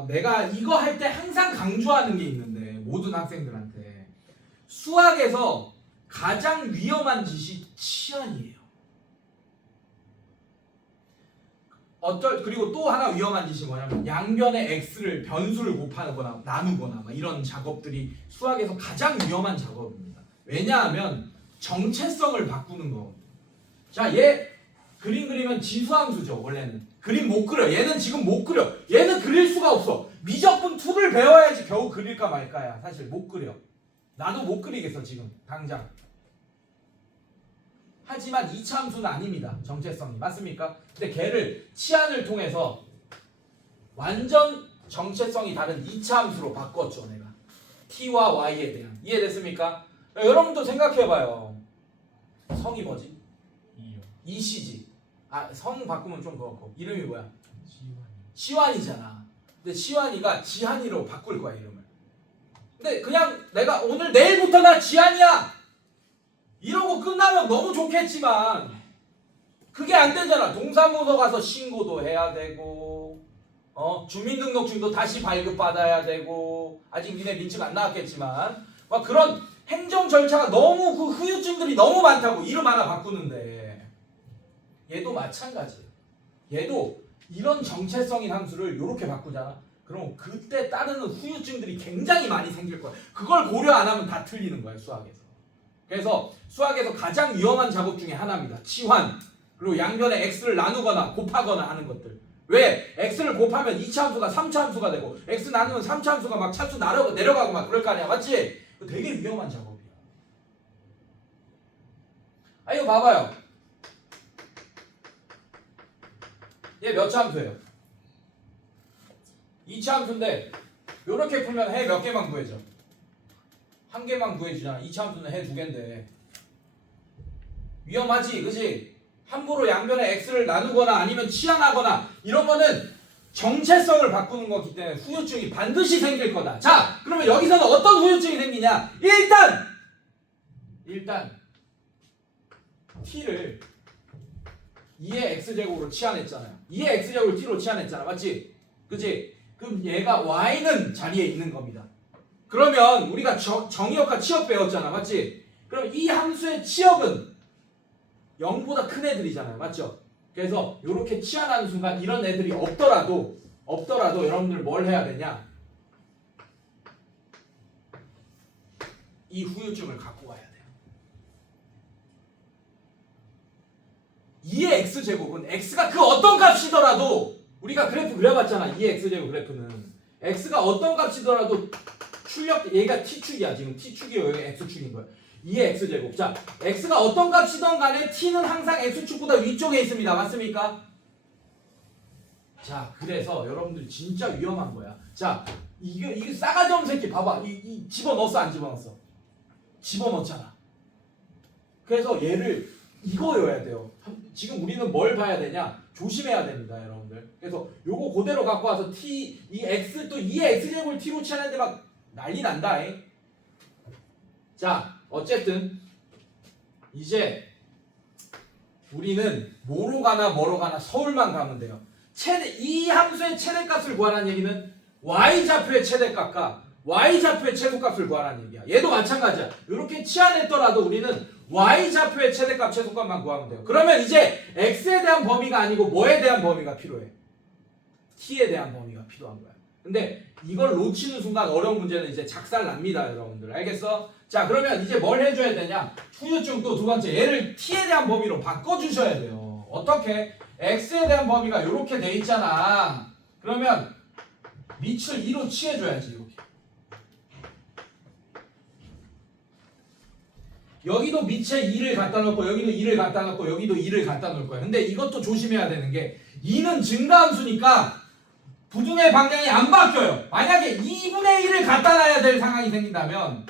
내가 이거 할 때 항상 강조하는 게 있는데 모든 학생들한테 수학에서 가장 위험한 짓이 치환이에요. 그리고 또 하나 위험한 짓이 뭐냐면 양변의 x를 변수를 곱하거나 나누거나 막 이런 작업들이 수학에서 가장 위험한 작업입니다. 왜냐하면 정체성을 바꾸는 거거든요. 자, 얘 그림 그리면 지수함수죠. 원래는 그림 못 그려. 얘는 지금 못 그려. 얘는 그릴 수가 없어. 미적분 2를 배워야지 겨우 그릴까 말까야. 사실 못 그려. 나도 못 그리겠어 지금 당장. 하지만 이차함수는 아닙니다. 정체성이. 맞습니까? 근데 걔를 치환을 통해서 완전 정체성이 다른 이차함수로 바꿨죠. 내가 t와 y에 대한. 이해됐습니까? 여러분도 생각해봐요. 성이 뭐지? 이시지. 아, 성 바꾸면 좀 그렇고 이름이 뭐야? 시환이잖아. 근데 시환이가 지한이로 바꿀 거야 이름을. 근데 그냥 내가 오늘 내일부터 나 지한이야 이러고 끝나면 너무 좋겠지만 그게 안 되잖아. 동사무소 가서 신고도 해야 되고 주민등록증도 다시 발급받아야 되고 아직 니네 민증 안 나왔겠지만 막 그런 행정 절차가 너무 그 후유증들이 너무 많다고 이름 하나 바꾸는데 얘도 마찬가지예요. 얘도 이런 정체성인 함수를 이렇게 바꾸잖아. 그럼 그때 따르는 후유증들이 굉장히 많이 생길 거야. 그걸 고려 안 하면 다 틀리는 거야 수학에서. 그래서 수학에서 가장 위험한 작업 중에 하나입니다. 치환. 그리고 양변에 x를 나누거나 곱하거나 하는 것들. 왜? x를 곱하면 2차 함수가 3차 함수가 되고 x 나누면 3차 함수가 막 차수 내려가고 막 그럴 거 아니야. 맞지? 되게 위험한 작업이야. 아 이거 봐봐요. 얘 몇 차 함수예요? 2차 함수인데 요렇게 풀면 해 몇 개만 구해져? 한 개만 구해주잖아. 2차 함수는 해 2개인데 위험하지 그치? 함부로 양변에 x를 나누거나 아니면 치환하거나 이런 거는 정체성을 바꾸는 거기 때문에 후유증이 반드시 생길 거다. 자 그러면 여기서는 어떤 후유증이 생기냐? 일단 t를 2의 x제곱으로 치환했잖아요. 2의 x제곱을 t로 치환했잖아. 맞지? 그치? 그럼 얘가 y는 자리에 있는 겁니다. 그러면 우리가 정의역과 치역 배웠잖아. 맞지? 그럼 이 함수의 치역은 0보다 큰 애들이잖아요. 맞죠? 그래서 이렇게 치환하는 순간 이런 애들이 없더라도 여러분들 뭘 해야 되냐? 이 후유증을 갖고 와야 돼요. 2의 x제곱은 x가 그 어떤 값이더라도 우리가 그래프 그려봤잖아. 2의 x제곱 그래프는 x가 어떤 값이더라도 출력 얘가 t축이야. 지금 t축이에요. 여기 x축인 거야. 2의 x제곱. 자, x가 어떤 값이든 간에 t는 항상 x축보다 위쪽에 있습니다. 맞습니까? 자, 그래서 여러분들이 진짜 위험한 거야. 자, 이게 싸가지 없는 새끼 봐봐. 이 집어넣었어 안 집어넣었어? 집어넣잖아. 그래서 얘를 이거여야 돼요. 지금 우리는 뭘 봐야 되냐? 조심해야 됩니다, 여러분들. 그래서 요거 그대로 갖고 와서 이 x 또 2의 x제곱을 t로 치는데 막 난리 난다. 자, 어쨌든 이제 우리는 뭐로 가나 뭐로 가나 서울만 가면 돼요. 이 함수의 최대값을 구하라는 얘기는 y좌표의 최대값과 y좌표의 최소값을 구하라는 얘기야. 얘도 마찬가지야. 이렇게 치환했더라도 우리는 y좌표의 최대값 최소값만 구하면 돼요. 그러면 이제 x에 대한 범위가 아니고 뭐에 대한 범위가 필요해? t에 대한 범위가 필요한 거야. 근데 이걸 놓치는 순간 어려운 문제는 이제 작살납니다, 여러분들. 알겠어? 자, 그러면 이제 뭘 해줘야 되냐? 후유증 또 두 번째, 얘를 t에 대한 범위로 바꿔주셔야 돼요. 어떻게? x에 대한 범위가 이렇게 돼 있잖아. 그러면 밑을 2로 취해줘야지, 이렇게. 여기도 밑에 2를 갖다 놓고 여기도 2를 갖다 놓고 여기도 2를 갖다 놓을 거야. 근데 이것도 조심해야 되는 게 2는 증가함수니까 부등의 방향이 안 바뀌어요. 만약에 2분의 1을 갖다 놔야 될 상황이 생긴다면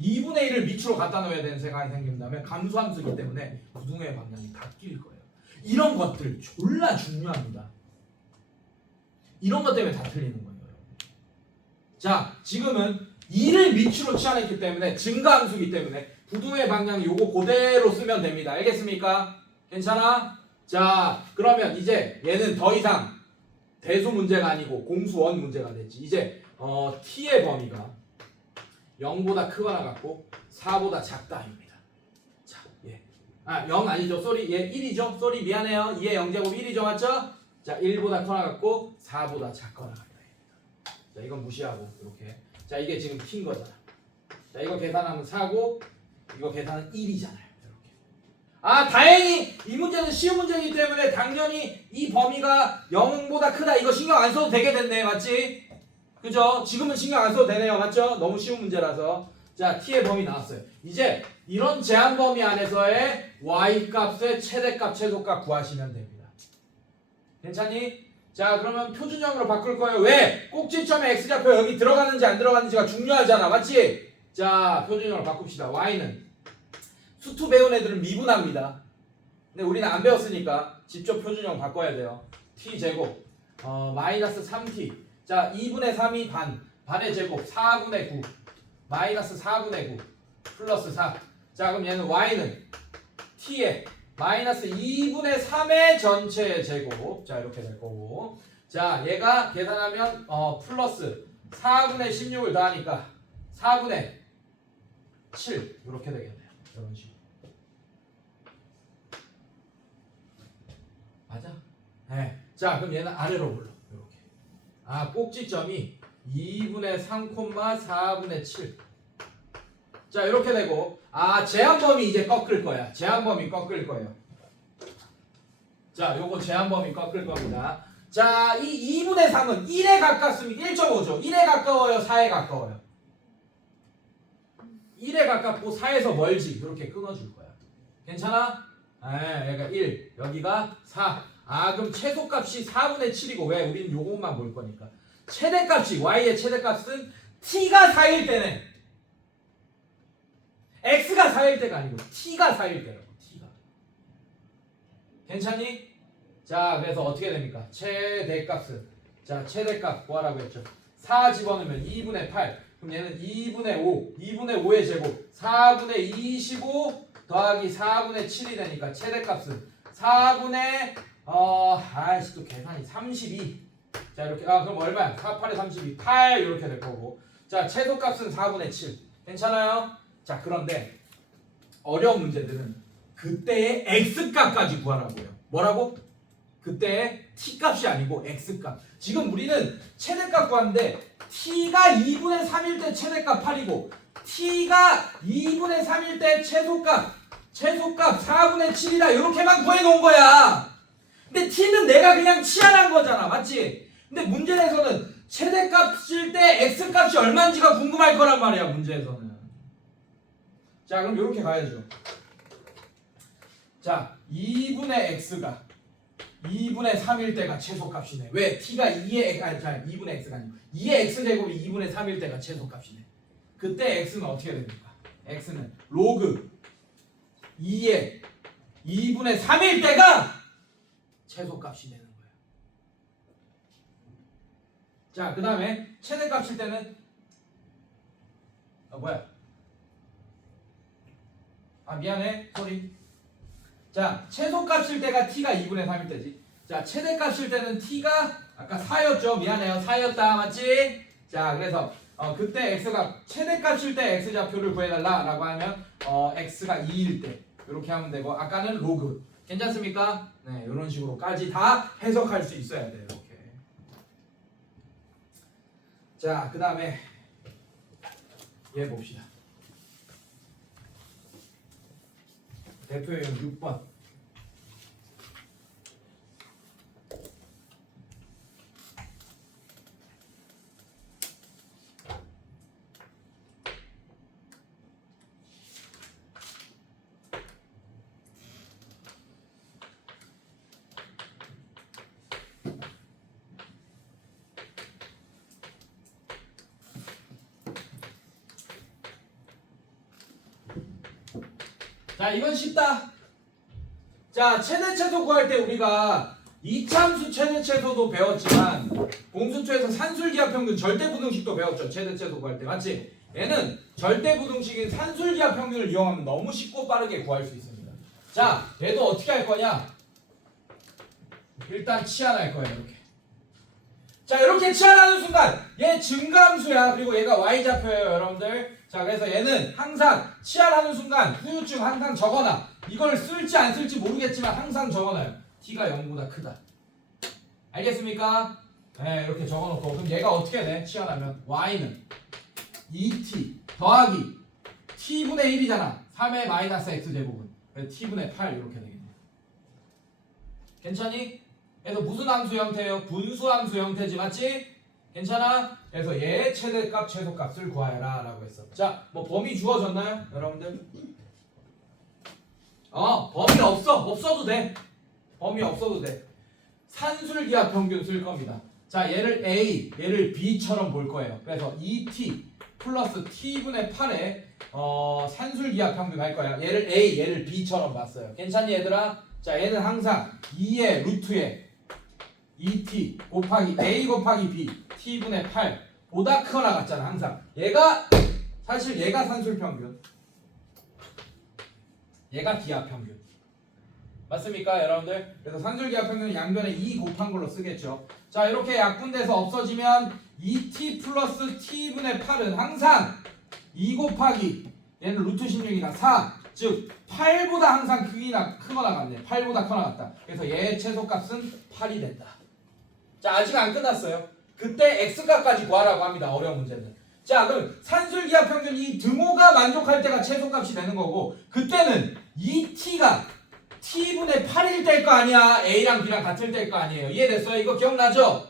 2분의 1을 밑으로 갖다 놓아야 되는 상황이 생긴다면 감소함수이기 때문에 부등의 방향이 바뀔 거예요. 이런 것들 졸라 중요합니다. 이런 것 때문에 다 틀리는 거예요. 자, 지금은 2를 밑으로 치환했기 때문에 증가함수이기 때문에 부등의 방향 요거 그대로 쓰면 됩니다. 알겠습니까? 괜찮아? 자, 그러면 이제 얘는 더 이상 대수 문제가 아니고 공수원 문제가 됐지. 이제 t의 범위가 0보다 크거나 같고 4보다 작다입니다. 자, 예. 0 아니죠. 쏘리. 얘 1이죠. 쏘리 미안해요. 2의 0제곱 1이죠. 맞죠? 자, 1보다 크거나 같고 4보다 작거나 같다. 자, 이건 무시하고 이렇게. 자, 이게 지금 t인 거잖아. 자, 이거 계산하면 4고 이거 계산은 1이잖아요. 다행히 이 문제는 쉬운 문제이기 때문에 당연히 이 범위가 0보다 크다. 이거 신경 안 써도 되게 됐네. 맞지? 그죠? 지금은 신경 안 써도 되네요. 맞죠? 너무 쉬운 문제라서. 자, t의 범위 나왔어요. 이제 이런 제한 범위 안에서의 y값의 최대값, 최소값 구하시면 됩니다. 괜찮니? 자, 그러면 표준형으로 바꿀 거예요. 왜? 꼭지점에 x좌표 여기 들어가는지 안 들어가는지가 중요하잖아. 맞지? 자, 표준형으로 바꿉시다. y는 수투 배운 애들은 미분합니다. 근데 우리는 안 배웠으니까 직접 표준형 바꿔야 돼요. t제곱 마이너스 3t. 자, 2분의 3이 반의 제곱 4분의 9 마이너스 4분의 9 플러스 4. 자, 그럼 얘는 y는 t의 마이너스 2분의 3의 전체 제곱. 자 이렇게 될 거고, 자 얘가 계산하면 플러스 4분의 16을 더하니까 4분의 7 이렇게 되겠네요. 이런 식으로. 맞아? 네. 자 그럼 얘는 아래로 올라. 이렇게. 꼭지점이 2분의 3, 4분의 7. 자 이렇게 되고, 제한범위 이제 꺾을 거야. 제한범위 꺾을 거예요. 자 요거 제한범위 꺾을 겁니다. 자 이 2분의 3은 1에 가깝습니다. 1.5죠. 1에 가까워요, 4에 가까워요? 1에 가깝고 4에서 멀지. 이렇게 끊어줄 거야. 괜찮아? 여기가 1, 여기가 4. 그럼 최소값이 4분의 7이고, 왜? 우리는 요것만 볼 거니까. 최대값이, y의 최대값은 t가 4일 때네. x가 4일 때가 아니고 t가 4일 때라고. t가. 괜찮니? 자 그래서 어떻게 됩니까? 최대값은, 자 최대값 구하라고 했죠. 4 집어넣으면 2분의 8. 그럼 얘는 2분의 5. 2분의 5의 제곱 4분의 25 더하기 4분의 7이 되니까 최대값은 4분의 또 계산이 32. 자 이렇게, 그럼 얼마야? 4, 8에 32, 8 이렇게 될 거고. 자 최소값은 4분의 7. 괜찮아요? 자 그런데 어려운 문제들은 그때의 x값까지 구하라고요. 뭐라고? 그때의 t값이 아니고 x값. 지금 우리는 최대값 구하는데 t가 2분의 3일 때 최대값 8이고 t가 2분의 3일 때 최소값 4분의 7이다. 이렇게만 구해놓은 거야. 근데 t는 내가 그냥 치환한 거잖아. 맞지? 근데 문제에서는 최대값일 때 x값이 얼마인지가 궁금할 거란 말이야. 문제에서는. 자 그럼 이렇게 가야죠. 자 2분의 x가 2분의 3일 때가 최소값이네. 왜? t가 2분의 x가 아니고 2의 x제곱이 2분의 3일 때가 최소값이네. 그때 x는 어떻게 됩니까? x는 로그 2의 2분의 3일 때가 최소값이 되는 거예요. 자 그 다음에 최대값일 때는 미안해. 소리. 자 최소값일 때가 t가 2분의 3일 때지. 자 최대값일 때는 t가 아까 4였죠. 미안해요. 4였다. 맞지? 자 그래서 그때 x가 최대값일 때 x좌표를 구해달라 라고 하면 x가 2일 때 이렇게 하면 되고, 아까는 로그. 괜찮습니까? 네, 이런 식으로까지 다 해석할 수 있어야 돼요. 이렇게. 자 그 다음에 얘 봅시다. 대표형 6번. 자 이건 쉽다. 자 최대 최소 구할 때 우리가 이참수 최대 최소도 배웠지만 공수처에서 산술기하 평균 절대부등식도 배웠죠. 최대 최소 구할 때. 맞지? 얘는 절대부등식인 산술기하 평균을 이용하면 너무 쉽고 빠르게 구할 수 있습니다. 자 얘도 어떻게 할 거냐? 일단 치환할 거예요. 이렇게. 자 이렇게 치환하는 순간 얘 증가함수야. 그리고 얘가 y좌표예요. 여러분들. 자 그래서 얘는 항상 치환하는 순간 후유증 항상 적어놔. 이걸 쓸지 안 쓸지 모르겠지만 항상 적어놔요. t가 0보다 크다. 알겠습니까? 네 이렇게 적어놓고, 그럼 얘가 어떻게 돼? 치환하면 y는 2t 더하기 t분의 1이잖아. 3의 마이너스 x제곱은 t분의 8 이렇게 되겠네요. 괜찮니? 그래서 무슨 함수 형태예요? 분수함수 형태지. 맞지? 괜찮아? 그래서 얘의 최대값 최소값을 구하여라 라고 했어. 자 뭐 범위 주어졌나요? 여러분들? 범위 없어도 돼. 범위 없어도 돼. 산술기하 평균 쓸 겁니다. 자 얘를 A, 얘를 B처럼 볼 거예요. 그래서 2t 플러스 t분의 8에 산술기하 평균 할 거야. 얘를 A, 얘를 B처럼 봤어요. 괜찮니 얘들아? 자 얘는 항상 2의 루트에 2t 곱하기 a 곱하기 b t분의 8 보다 크거나 같잖아. 항상 사실 얘가 산술평균, 얘가 기하평균. 맞습니까 여러분들? 그래서 산술기하 평균은 양변에 2 곱한 걸로 쓰겠죠. 자 이렇게 약분돼서 없어지면 2t 플러스 t분의 8은 항상 2 곱하기 얘는 루트 16이나 4 즉 8보다 항상 크거나 같네. 8보다 커나 같다. 그래서 얘의 최소값은 8이 된다. 자 아직 안 끝났어요. 그때 x값까지 구하라고 합니다. 어려운 문제는. 자 그럼 산술기하 평균 이 등호가 만족할 때가 최소값이 되는 거고 그때는 이 t가 t분의 8일 때일 거 아니야. a랑 b랑 같을 때일 거 아니에요. 이해됐어요? 이거 기억나죠?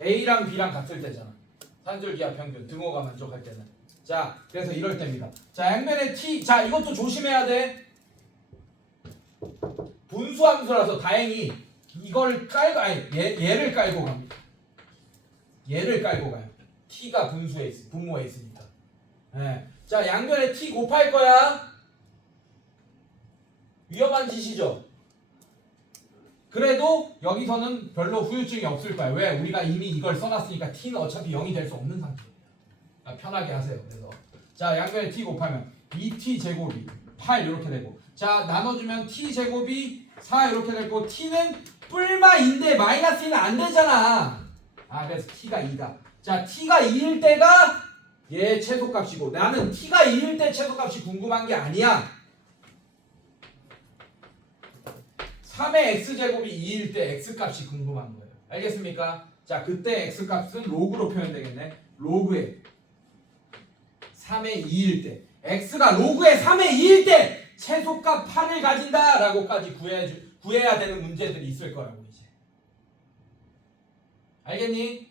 a랑 b랑 같을 때잖아. 산술기하 평균 등호가 만족할 때는. 자 그래서 이럴 때입니다. 자 양면에 t 자 이것도 조심해야 돼. 분수함수라서 다행히 이걸 깔고 아니 얘를 깔고 갑니다. 얘를 깔고 가요. t가 분모에 있으니까. 네. 자 양면에 t 곱할 거야. 위험한 짓이죠. 그래도 여기서는 별로 후유증이 없을 거야. 왜? 우리가 이미 이걸 써놨으니까 t는 어차피 0이 될 수 없는 상태입니다. 편하게 하세요. 그래서 자 양변에 t 곱하면 2t 제곱이 8 이렇게 되고 자 나눠주면 t 제곱이 4 이렇게 되고 t는 뿔마인데 마이너스 2는 안 되잖아. 그래서 t가 2다. 자 t가 2일 때가 얘 최소값이고 나는 t가 2일 때 최소값이 궁금한 게 아니야. 3의 x제곱이 2일 때 x값이 궁금한 거예요. 알겠습니까? 자 그때 x값은 로그로 표현되겠네. 로그의 3의 2일 때 x가 로그의 3의 2일 때 최소값 8을 가진다 라고까지 구해야 되는 문제들이 있을 거라고 이제. 알겠니?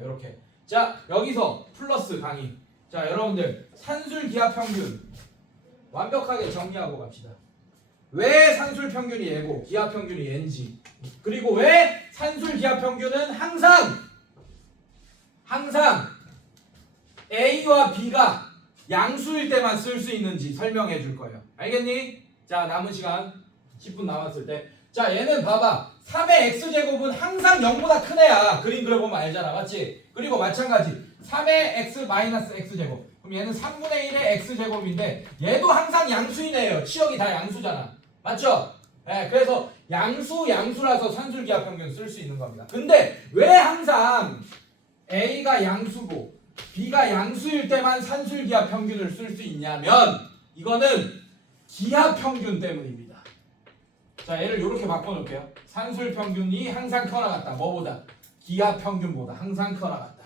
이렇게. 자 여기서 플러스 강의. 자 여러분들 산술기하 평균 완벽하게 정리하고 갑시다. 왜 산술 평균이 얘고 기하 평균이 얘인지 그리고 왜 산술 기하 평균은 항상 A와 B가 양수일 때만 쓸 수 있는지 설명해 줄 거예요. 알겠니? 자 남은 시간 10분 남았을 때 자 얘는 봐봐 3의 x제곱은 항상 0보다 큰 애야. 그림 그려보면 알잖아. 맞지? 그리고 마찬가지 3의 x 마이너스 x제곱 그럼 얘는 3분의 1의 x제곱인데 얘도 항상 양수인 애예요. 치역이 다 양수잖아. 맞죠? 네, 그래서 양수라서 산술기하 평균 쓸 수 있는 겁니다. 근데 왜 항상 A가 양수고 B가 양수일 때만 산술기하 평균을 쓸 수 있냐면 이거는 기하 평균 때문입니다. 자, 얘를 이렇게 바꿔놓을게요. 산술 평균이 항상 커나 같다. 뭐보다? 기하 평균보다 항상 커나 같다.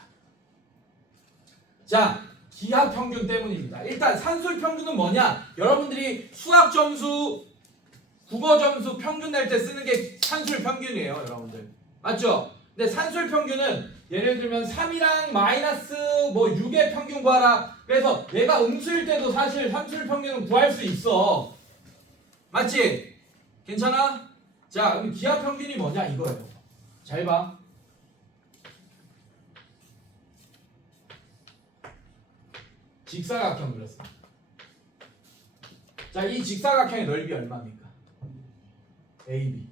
자, 기하 평균 때문입니다. 일단 산술 평균은 뭐냐? 여러분들이 수학 점수 국어 점수 평균 낼 때 쓰는 게 산술 평균이에요, 여러분들. 맞죠? 근데 산술 평균은 예를 들면 3이랑 마이너스 6의 평균 구하라. 그래서 얘가 음수일 때도 사실 산술 평균은 구할 수 있어. 맞지? 괜찮아? 자, 그럼 기하 평균이 뭐냐 이거예요. 잘 봐. 직사각형 그렸어. 자, 이 직사각형의 넓이 얼마입니까? AB.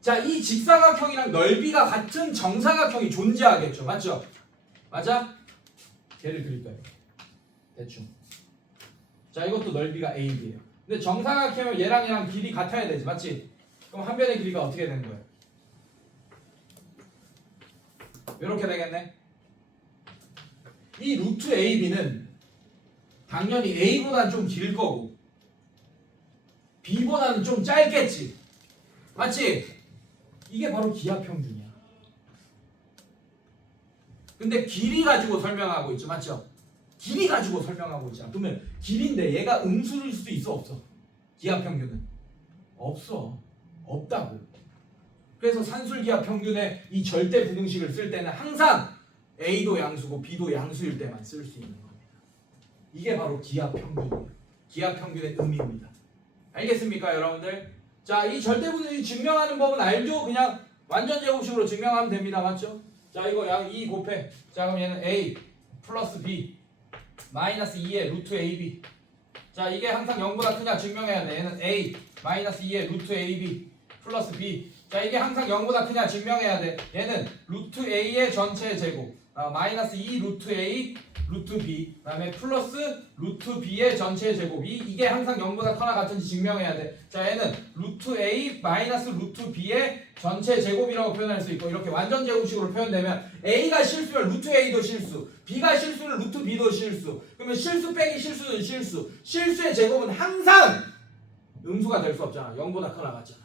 자, 이 직사각형이랑 넓이가 같은 정사각형이 존재하겠죠. 맞죠? 맞아? 걔를 그릴까요? 대충. 자, 이것도 넓이가 AB예요. 근데 정사각형은 얘랑 길이 같아야 되지. 맞지? 그럼 한 변의 길이가 어떻게 되는 거예요? 이렇게 되겠네. 이 루트 AB는 당연히 A보다는 좀 길 거고 B보다는 좀 짧겠지. 맞지? 이게 바로 기하 평균이야. 근데 길이 가지고 설명하고 있죠. 맞죠? 길이 가지고 설명하고 있잖아. 그러면 길인데 얘가 음수일 수도 있어 없어? 기하 평균은 없어. 없다고. 그래서 산술 기하 평균의 이 절대 부등식을 쓸 때는 항상 A도 양수고 B도 양수일 때만 쓸 수 있는 겁니다. 이게 바로 기하 평균이에요. 기하 평균의 의미입니다. 알겠습니까, 여러분들? 자, 이 절대 부등식 증명하는 법은 알죠? 그냥 완전 제곱식으로 증명하면 됩니다. 맞죠? 자, 이거 양 2 곱해. 자, 그럼 얘는 A 플러스 B 마이너스 2의 루트 AB. 자, 이게 항상 0보다 크냐 증명해야 돼. 얘는 A 마이너스 2의 루트 AB 플러스 B. 자, 이게 항상 0보다 크냐 증명해야 돼. 얘는 루트 A의 전체 제곱 마이너스 2 루트 A 루트 B 그다음에 플러스 루트 B의 전체 제곱이 이게 항상 0보다 커나 같은지 증명해야 돼. 자 얘는 루트 A 마이너스 루트 B의 전체 제곱이라고 표현할 수 있고 이렇게 완전 제곱식으로 표현되면 A가 실수면 루트 A도 실수, B가 실수는 루트 B도 실수. 그러면 실수 빼기 실수는 실수. 실수의 제곱은 항상 음수가 될 수 없잖아. 0보다 커나 같잖아.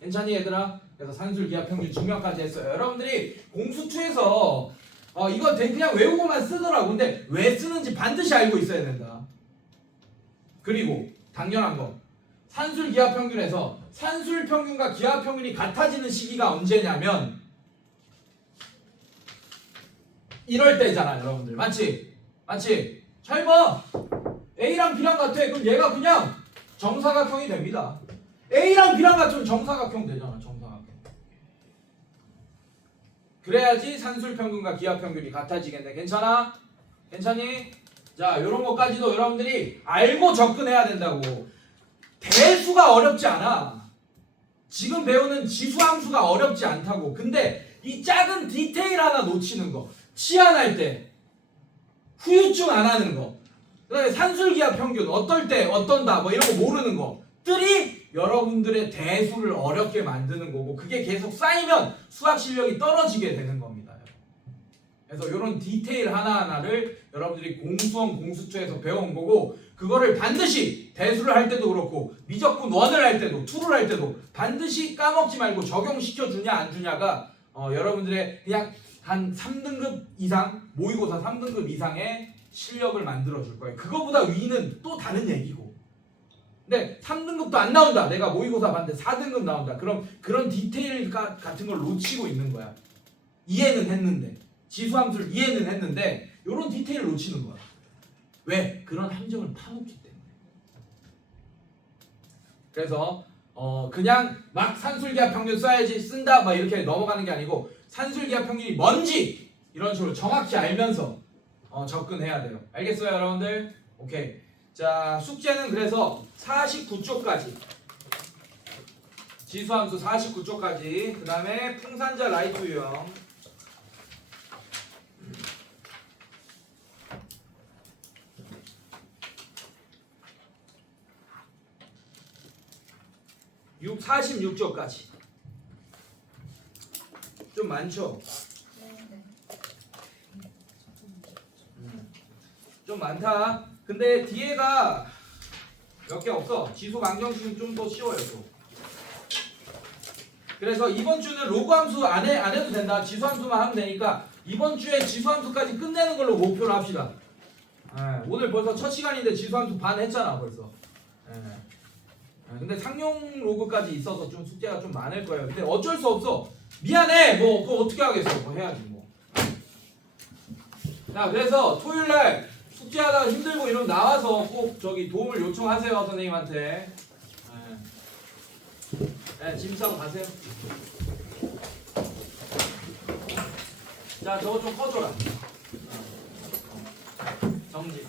괜찮니 얘들아? 그래서 산술 기하 평균 증명까지 했어요. 여러분들이 공수2에서 이거 그냥 외우고만 쓰더라고. 근데 왜 쓰는지 반드시 알고 있어야 된다. 그리고 당연한 거 산술 기하 평균에서 산술 평균과 기하 평균이 같아지는 시기가 언제냐면 이럴 때잖아 여러분들. 맞지? 맞지? 잘 봐. A랑 B랑 같아. 그럼 얘가 그냥 정사각형이 됩니다. A랑 B랑 같으면 정사각형 되잖아. 정사각형. 그래야지 산술평균과 기하평균이 같아지겠네. 괜찮아? 괜찮니? 자, 요런 것까지도 여러분들이 알고 접근해야 된다고. 대수가 어렵지 않아. 지금 배우는 지수함수가 어렵지 않다고. 근데 이 작은 디테일 하나 놓치는 거. 치환할 때 후유증 안 하는 거. 그다음에 산술기하평균 어떨 때 어떤다 뭐 이런 거 모르는 것들이 여러분들의 대수를 어렵게 만드는 거고 그게 계속 쌓이면 수학 실력이 떨어지게 되는 겁니다. 그래서 이런 디테일 하나하나를 여러분들이 공수원 공수2에서 배운 거고 그거를 반드시 대수를 할 때도 그렇고 미적분 1을 할 때도 2를 할 때도 반드시 까먹지 말고 적용시켜 주냐 안 주냐가 여러분들의 그냥 한 3등급 이상 모의고사 3등급 이상의 실력을 만들어 줄 거예요. 그거보다 위는 또 다른 얘기고. 근데 3등급도 안 나온다. 내가 모의고사 봤는데 4등급 나온다. 그럼 그런 디테일 같은 걸 놓치고 있는 거야. 이해는 했는데 지수함수를 이해는 했는데 이런 디테일을 놓치는 거야. 왜? 그런 함정을 파놓기 때문에. 그래서 그냥 막 산술기하평균 써야지 쓴다 막 이렇게 넘어가는 게 아니고 산술기하평균이 뭔지 이런 식으로 정확히 알면서 접근해야 돼요. 알겠어요 여러분들? 오케이. 자 숙제는 그래서 49쪽까지 지수함수 49쪽까지 그 다음에 풍산자 라이트 유형 46쪽까지 좀 많죠? 좀 많다. 근데 뒤에가 몇 개 없어. 지수 방정식은 좀 더 쉬워요 또. 그래서 이번 주는 로그 함수 안 해도 된다. 지수 함수만 하면 되니까 이번 주에 지수 함수까지 끝내는 걸로 목표를 합시다. 오늘 벌써 첫 시간인데 지수 함수 반 했잖아 벌써. 근데 상용 로그까지 있어서 좀 숙제가 좀 많을 거예요. 근데 어쩔 수 없어. 미안해. 뭐 그거 어떻게 하겠어. 뭐 해야지 뭐. 자 그래서 토요일날 숙제하다가 힘들고 이러면 나와서 꼭 저기 도움을 요청하세요 선생님한테. 짐 싸고 가세요. 자 저거 좀 꺼줘라. 정지.